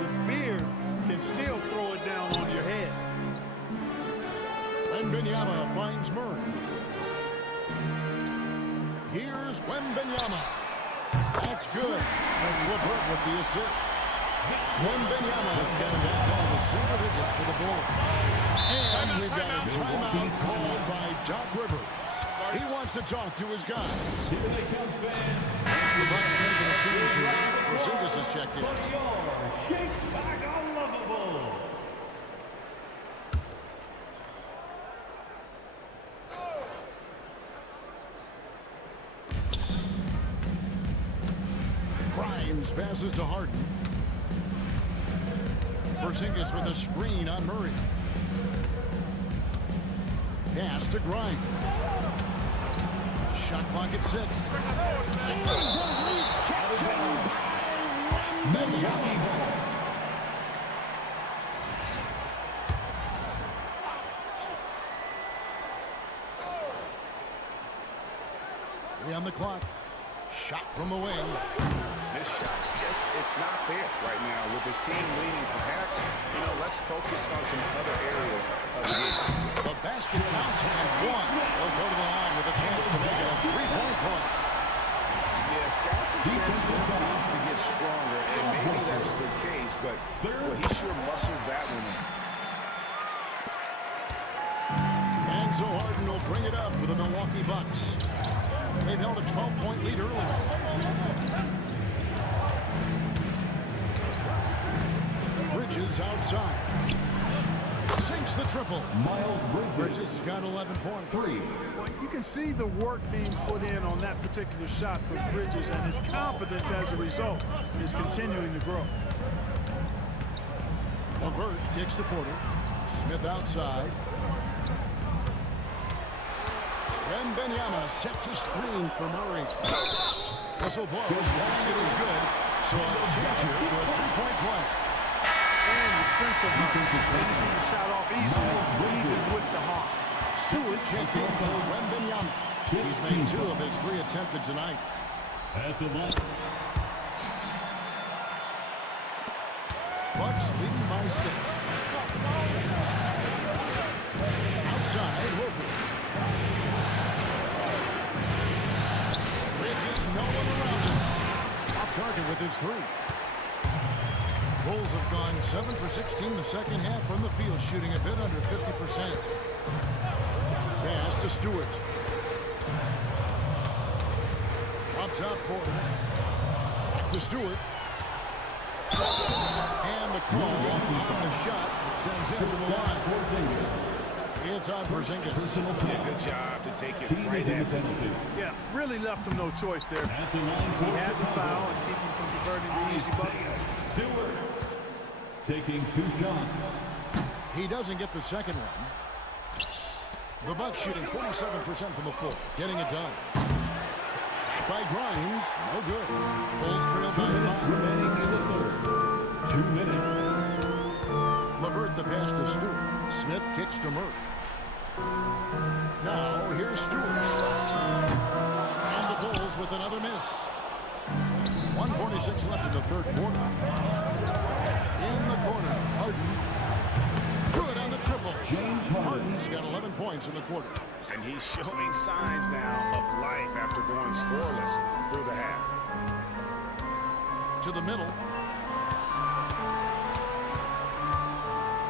the beard can still throw it down on your head. Wembanyama finds Murray. Here's Wembanyama. That's good. That's LeVert with the assist. Wembanyama has got it back down to single digits for the Bulls. And we've got a timeout called by Doc Rivers. He wants to talk to his guys. The Bucks making a change here. Porzingis is checked in. Grimes passes to Harden. Porzingis with a screen on Murray. Pass to Grimes. Shot clock at 6. Three on the clock. Shot from the wing. This shot's just, it's not there right now with his team leading. Perhaps, you know, let's focus on some other areas of the game. The basket counts and 1. They'll go to the line with a chance to make it a 3-point play. Yeah, Scott's sense that needs to get stronger, and maybe that's the case, but well, he sure muscled that one in. And so Harden will bring it up for the Milwaukee Bucks. They've held a 12-point lead earlier. Bridges outside. Sinks the triple. Bridges has got 11 points. Well, you can see the work being put in on that particular shot for Bridges, and his confidence as a result is continuing to grow. LeVert kicks to Porter. Smith outside. Wembanyama sets a screen for Murray. Whistle blows. Basket is good. So a chance here for a 3-point play. And the strength of Harden, finishing the shot off easily, even with the hawk. Stewart checking for Wembanyama. He's made 2 of his 3 attempted tonight. At the line. Bucks leading by 6. Outside, Horford. Bridges, no one around him. Off target with his 3. Bulls have gone 7 for 16 the second half from the field, shooting a bit under 50%. Pass to Stewart. Up top, Porter. Back to Stewart. And the call on the shot that sends him to the line. It's on Porzingis. Good job to take it right at them. Yeah, really left him no choice there. He had the foul and keep him from converting the easy bucket. Stewart taking 2 shots. He doesn't get the second one. The Bucks shooting 47% from the floor, getting it done. Shot by Grimes, no good. Bulls trail by 5. Remaining in the third. 2 minutes. LeVert the pass to Stewart. Smith kicks to Murray. Now here's Stewart. And the Bulls with another miss. 1:46 left in the third quarter. In the corner, Harden. Good on the triple. Harden's got 11 points in the quarter. And he's showing signs now of life after going scoreless through the half. to the middle.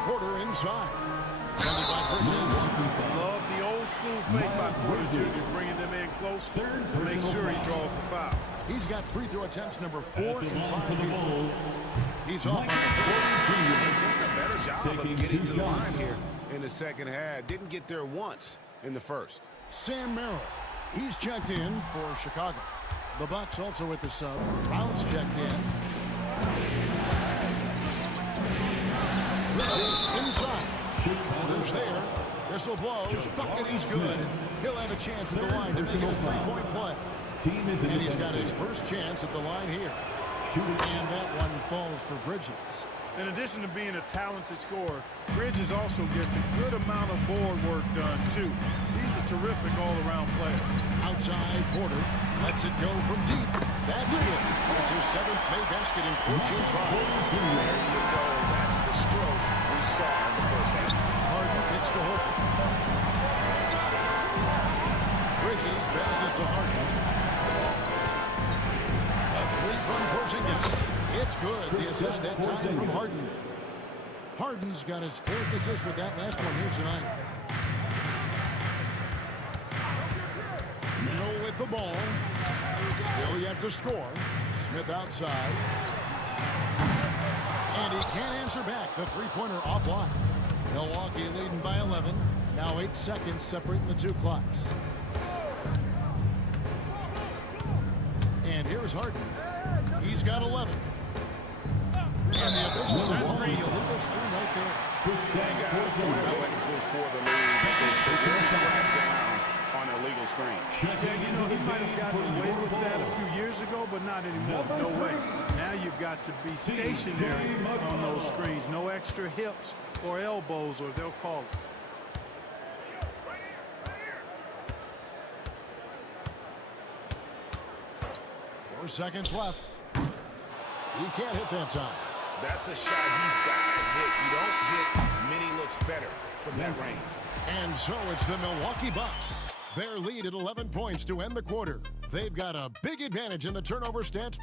Porter inside. Sending by Bridges. Love the old school fake by Porter Jr., bringing them in close to make sure he draws the foul. He's got free throw attempts number 4 and 5 here. He's off on the floor. Just a better job of getting to the line here in the second half. Didn't get there once in the first. Sam Merrill. He's checked in for Chicago. The Bucks also with the sub. Brown's checked in. Bridges inside. Porter's there. Whistle blows. Bucket, he's good. He'll have a chance at the line to make it a three-point play. And he's got his first chance at the line here. And that one falls for Bridges. In addition to being a talented scorer, Bridges also gets a good amount of board work done, too. He's a terrific all-around player. Outside, Porter lets it go from deep. That's good. It's his 7th made basket in 14 tries. There you go. That's the stroke we saw in the first half. Harden kicks to Horford. Bridges passes to Harden. A three from Porzingis. It's good. The assist that time from Harden. Harden's got his 4th assist with that last one here tonight. Middle with the ball. Still yet to score. Smith outside. And he can't answer back. The three-pointer offline. Milwaukee leading by 11. Now 8 seconds separating the two clocks. And here's Harden. He's got 11. And the officials are calling the illegal screen right there. Emphasis for the league is to crack down on illegal screens. You know, he might have gotten away with that a few years ago, but not anymore. No way. Now you've got to be stationary on those screens. No extra hips or elbows, or they'll call it. 4 seconds left. He can't hit that time. That's a shot he's got to hit. You don't get many looks better from that range. And so it's the Milwaukee Bucks. Their lead at 11 points to end the quarter. They've got a big advantage in the turnover stats.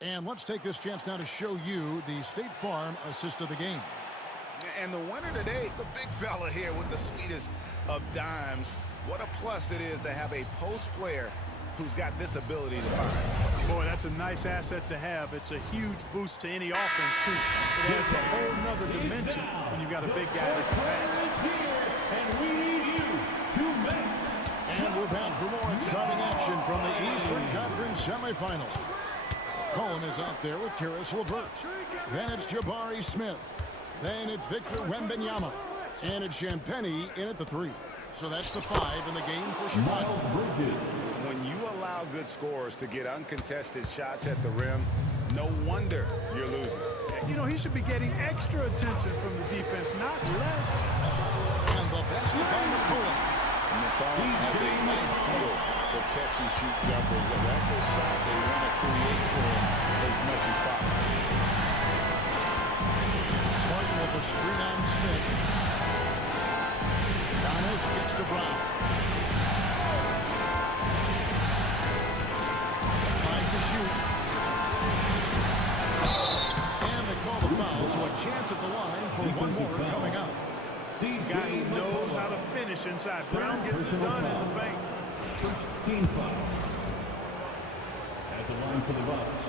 And let's take this chance now to show you the State Farm assist of the game. And the winner today, the big fella here with the sweetest of dimes. What a plus it is to have a post player who's got this ability to find. Boy, that's a nice asset to have. It's a huge boost to any offense, too. It adds a whole nother dimension when you've got a big guy that can pass. And we're back for more exciting action from the Eastern Conference semifinals. Cohen is out there with Karis LeVert. Then it's Jabari Smith. Then it's Victor Wembanyama. And it's Champagnie in at the 3. So that's the 5 in the game for Chicago. When you allow good scorers to get uncontested shots at the rim, no wonder you're losing. You know, he should be getting extra attention from the defense, not less. And the basketball McCollum. McCollum has a nice feel for catch-and-shoot jumpers, and that's a shot they want to create for him as much as possible. Martin with a screen on Smith. Giannis gets to Brown. 5 to shoot. And they call the foul, so a chance at the line for one more coming up. Guy who knows how to finish inside. Brown gets it done in the paint. Team foul. At the line for the Bucks.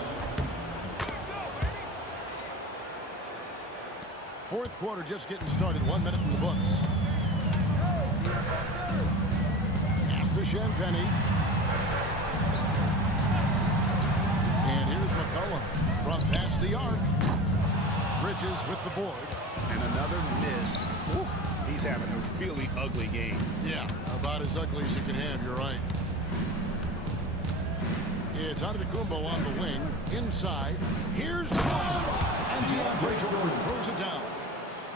Fourth quarter just getting started. 1 minute in the books. Pass to Champagnie. And here's McCollum from past the arc. Bridges with the board. And another miss. Oof, he's having a really ugly game. Yeah, about as ugly as you can have, you're right. It's Antetokounmpo on the wing. Inside. Here's Jordan. And DeAndre Jordan throws it down.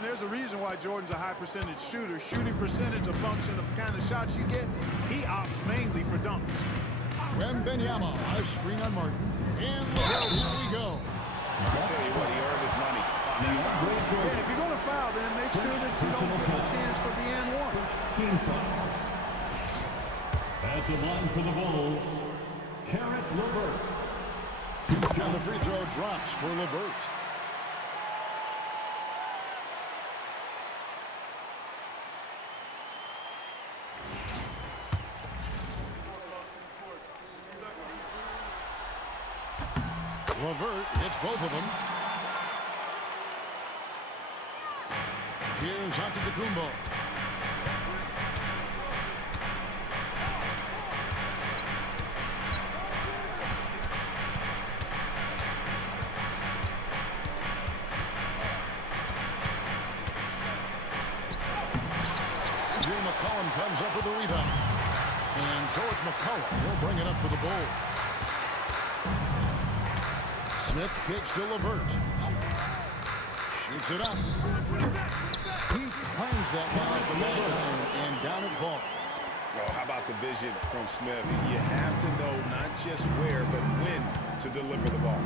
There's a reason why Jordan's a high percentage shooter. Shooting percentage a function of the kind of shots you get. He opts mainly for dunks. Wembanyama, a screen on Martin. And LeVert, here we go. I'll tell you what, he earned his money. Yeah, if you're going to foul, then make sure that you don't get a chance for the and one. Team foul. At the line for the Bulls. And the free throw drops for LeVert. LeVert hits both of them. Here's Antetokounmpo. CJ McCollum comes up with the rebound. And so it's McCollum. He'll bring it up for the Bulls. Smith kicks to LeVert. Shoots it up. He claims that one off the back iron, and down it falls. Oh, how about the vision from Smith? You have to know not just where, but when to deliver the ball.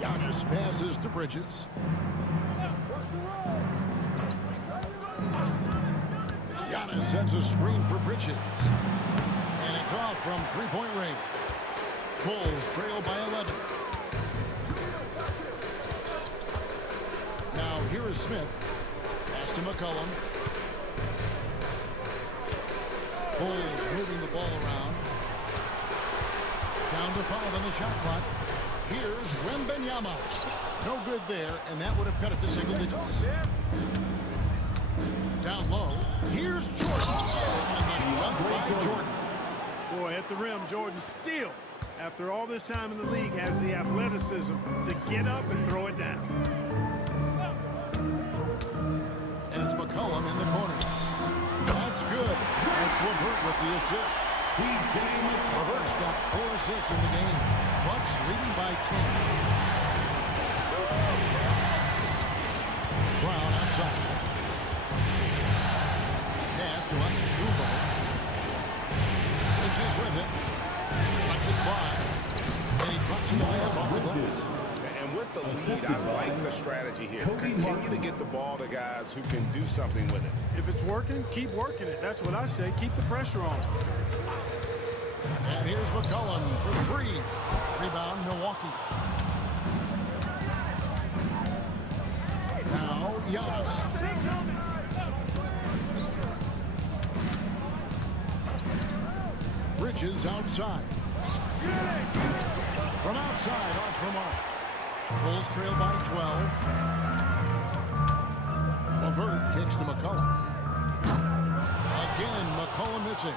Giannis passes to Bridges. Giannis sends a screen for Bridges. And it's off from three-point range. Bulls trail by 11. Now here is Smith. Pass to McCollum. Bulls moving the ball around. Down to 5 on the shot clock. Here's Wembanyama. No good there, and that would have cut it to single digits. Down low. Here's Jordan. And the dunk by Jordan. Boy, at the rim, Jordan still, after all this time in the league, has the athleticism to get up and throw it down. And it's McCollum in the corner. That's good. It's LeVert with the assist. LeVert's got 4 assists in the game. Bucks leading by 10. Brown outside. Pass to Antetokounmpo. Bridges with it. Lets it fly. And he drops in the layup off the glass. And with the lead, I like the strategy here. Continue to get the ball to guys who can do something with it. If it's working, keep working it. That's what I say. Keep the pressure on. And here's McCollum for 3. Rebound, Milwaukee. Now, Giannis. Bridges outside. From outside, off the mark. Bulls trail by 12. LeVert kicks to McCollum. Again, McCollum missing.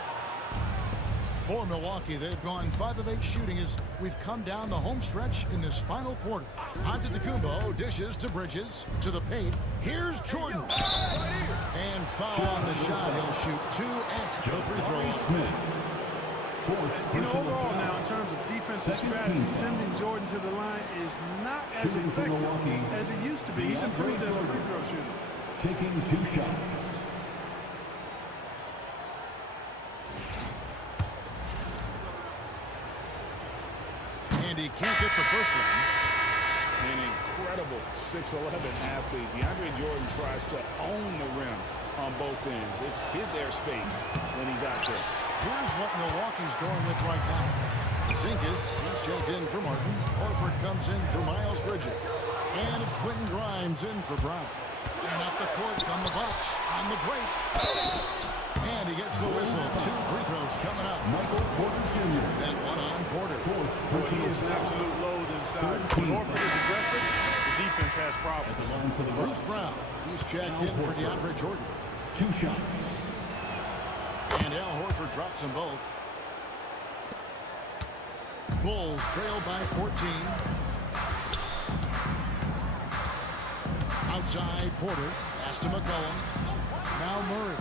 For Milwaukee, they've gone 5 of 8 shooting as we've come down the home stretch in this final quarter. Antetokounmpo dishes to Bridges, to the paint. Here's Jordan. And foul on the shot. He'll shoot 2 at the free throw line. You know, overall now, in terms of defensive strategy, sending Jordan to the line is not as effective as it used to be. He's improved as a free throw shooter. Taking 2 shots. And he can't get the first one. An incredible 6'11" athlete. DeAndre Jordan tries to own the rim on both ends. It's his airspace when he's out there. Here's what Milwaukee's going with right now. Zinkas, he's checked in for Martin. Horford comes in for Miles Bridges. And it's Quentin Grimes in for Brown. And up the court on the Bucks on the break. And he gets the whistle. 2 free throws coming up. Michael Porter Jr. That one on Porter. Boy, he is an absolute load inside. When Horford is aggressive, the defense has problems. Bruce Brown, he's checked in for DeAndre Jordan. 2 shots. And Al Horford drops them both. Bulls trail by 14. Outside Porter. Pass to McCollum. Now Murray.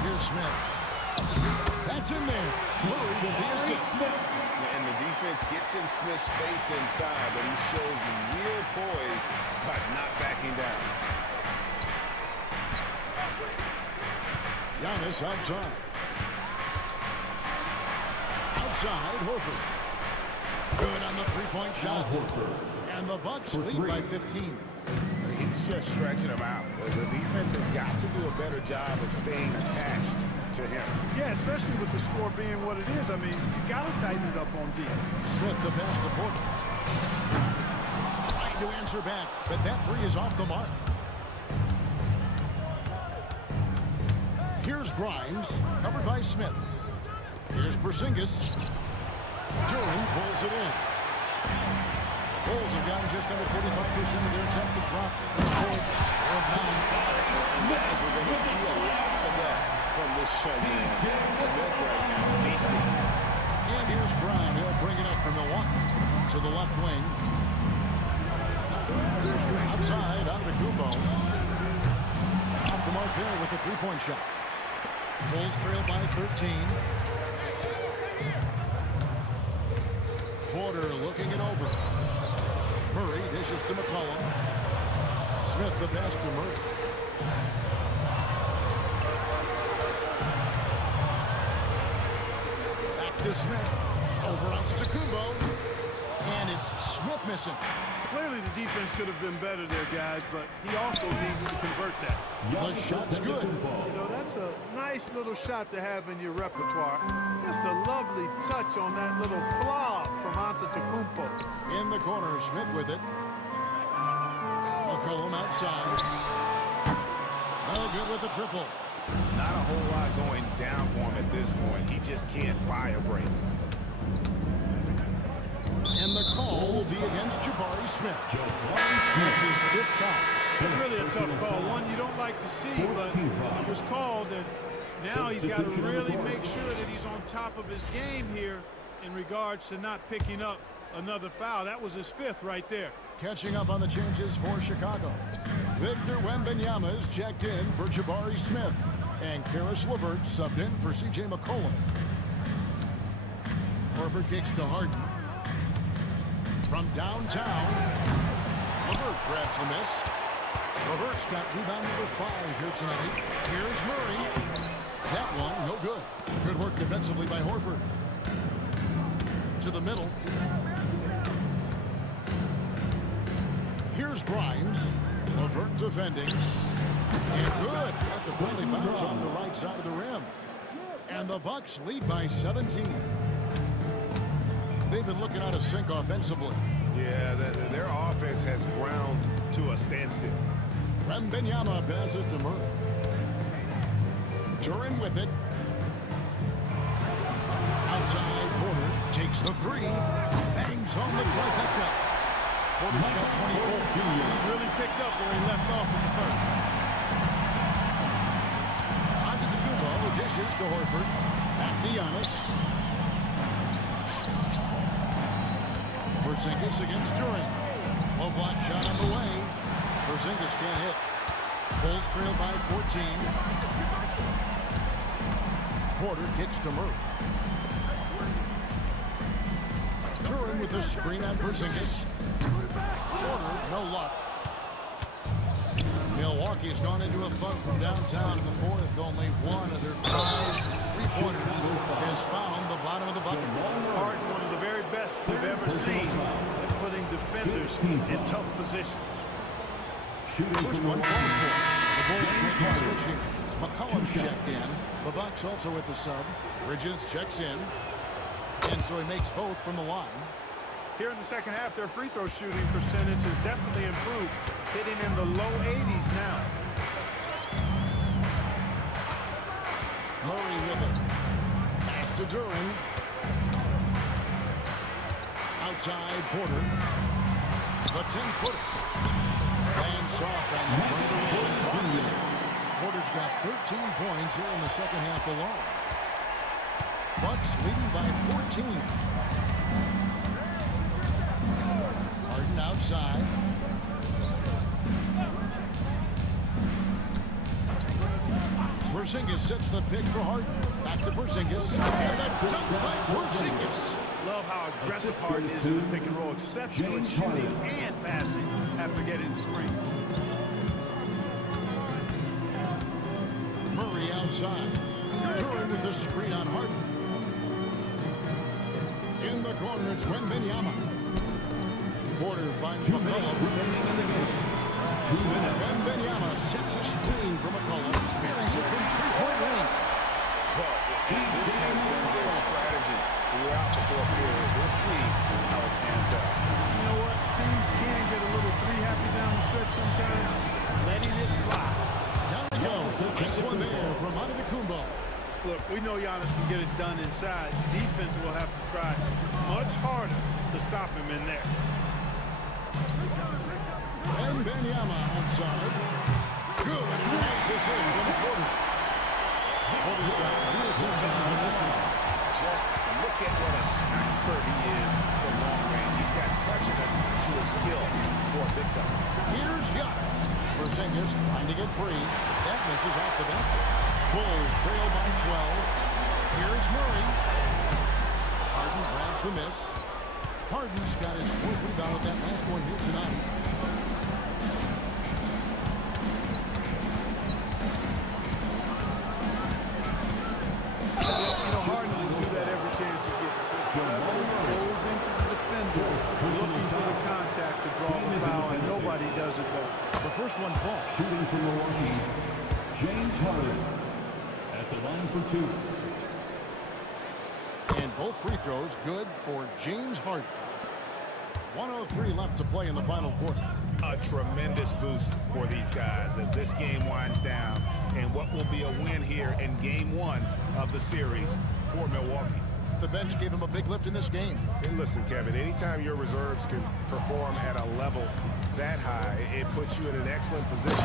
Here's Smith. That's in there. Murray with the assist. And the defense gets in Smith's face inside, but he shows real poise by not backing down. Giannis outside. Outside, Horford. Good on the three-point shot. And the Bucks lead by 15. He's that's just stretching him out. The defense has got to do a better job of staying attached to him. Yeah, especially with the score being what it is. I mean, you got to tighten it up on D. Smith the pass to Porter. Trying to answer back, but that three is off the mark. Here's Grimes, covered by Smith. Here's Porzingis. Duran pulls it in. Bulls have gotten just under 45% of their attempts to drop in the fourth. Guys, we're going to see a lot of that from this show, man. Smith right now, beasting. And here's Brown. He'll bring it up from Milwaukee to the left wing. Outside, Antetokounmpo. Off the mark there with the three-point shot. Bulls trail by 13. Porter looking it over. Murray dishes to McCollum. Smith the pass to Murray. Back to Smith. Over on Antetokounmpo. And it's Smith missing. Clearly the defense could have been better there, guys, but he also needs to convert that. The shot's good. You know, that's a nice little shot to have in your repertoire. Just a lovely touch on that little flaw from Antetokounmpo. In the corner, Smith with it. McCollum outside. No good with the triple. Not a whole lot going down for him at this point. He just can't buy a break. And the call will be against Jabari Smith. That's his fifth foul. It's really a tough call. One you don't like to see, but it was called, and now he's got to really make sure that he's on top of his game here in regards to not picking up another foul. That was his fifth right there. Catching up on the changes for Chicago. Victor Wembanyama is checked in for Jabari Smith. And Karis LeVert subbed in for C.J. McCollum. Horford kicks to Harden. From downtown, LeVert grabs the miss. LeVert's got rebound number 5 here tonight. Here's Murray. That one, no good. Good work defensively by Horford. To the middle. Here's Grimes. LeVert defending. And good. Got the friendly bounce off the right side of the rim. And the Bucks lead by 17. They've been looking out of sync offensively. Yeah, their offense has ground to a standstill. Wembanyama passes to Murray. Duran with it. Outside, Porter takes the three. Bangs on the trifecta. Porter's got 24. He's really picked up where he left off in the first. Antetokounmpo dishes to Horford. Back to Giannis. Porzingis against Duran. Low block shot on the way. Porzingis can't hit. Bulls trail by 14. Porter kicks to Murray. Duran with a screen on Porzingis. Porter, no luck. Milwaukee's gone into a funk from downtown in the fourth. Only one of their 5 three-pointers has found the bottom of the bucket. Harden, one of the very best we've ever seen at putting defenders in tough positions. First one falls for. The Bulls making a switch here. McCollum's checked in. The Bucks also with the sub. Bridges checks in. And so he makes both from the line. Here in the second half, their free throw shooting percentage has definitely improved, hitting in the low 80s now. Murray with it. Pass to Duran. Outside, Porter. The 10-footer. Lands off on the front of the rim and drops. Porter's got 13 points here in the second half alone. Bucks leading by 14. Harden outside. Porzingis sets the pick for Harden. Back to Porzingis. And a dunk by Porzingis. Love how aggressive Harden is in the pick and roll. Exceptional at shooting and passing after getting the screen. Murray outside. Duran with the screen on Harden. In the corner, it's Wembanyama. Porter finds McCollum. Wembanyama sets a screen from McCollum. Buries it from three-point range. Well, this has been their strategy throughout the fourth period. We'll see how it pans out. You know what? Teams can get a little three happy down the stretch sometimes. Letting it fly. Down they go. Nice one there from Antetokounmpo. Look, we know Giannis can get it done inside. Defense will have to try much harder to stop him in there. Wembanyama outside. Good. Nice assist from Porter. Porter's got 3 assists on this one. Just look at what a sniper he is from long range. He's got such an unusual skill for a big fella. Here's Giannis. Porzingis trying to get free. That misses off the back. Bulls trail by 12. Here's Murray. Harden grabs the miss. Harden's got his 4th rebound with that last one here tonight. You know, Harden will do that every chance he gets. Goes into the defender, looking for the contact to draw the foul, and nobody does it better. The first one falls. Shooting for Milwaukee, James Harden at the line for 2. And both free throws good for James Harden. 1:03 left to play in the final quarter. A tremendous boost for these guys as this game winds down, and what will be a win here in game 1 of the series for Milwaukee. The bench gave him a big lift in this game. And listen, Kevin, anytime your reserves can perform at a level that high, it puts you in an excellent position to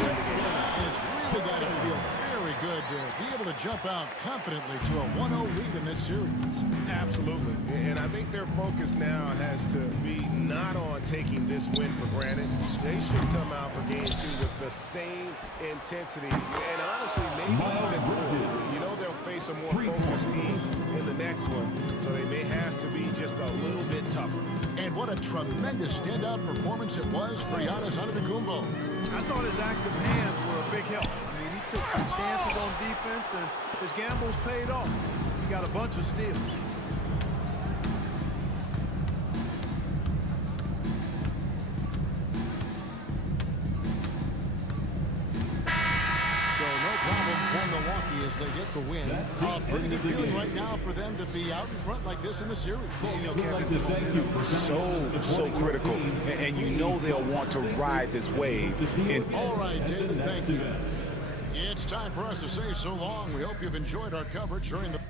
win the game. And it's really got to feel very good to be able to jump out confidently to a 1-0 lead in this series. Absolutely. And I think their focus now has to be not on taking this win for granted. They should come out for game 2 with the same intensity and honestly maybe even more. You know they'll face a more focused team in the next one, so they may have to be just a little bit tougher. And what a tremendous standout performance it was for Giannis Antetokounmpo. I thought his active hands were a big help. I mean, he took some chances on defense, and his gambles paid off. He got a bunch of steals. So no problem for Milwaukee as they get the win. Pretty good feeling right now for them to be out in front like this in the series. You know, Kevin, so critical, and you know they'll want to ride this wave. And all right, David, thank you. It's time for us to say so long. We hope you've enjoyed our coverage during the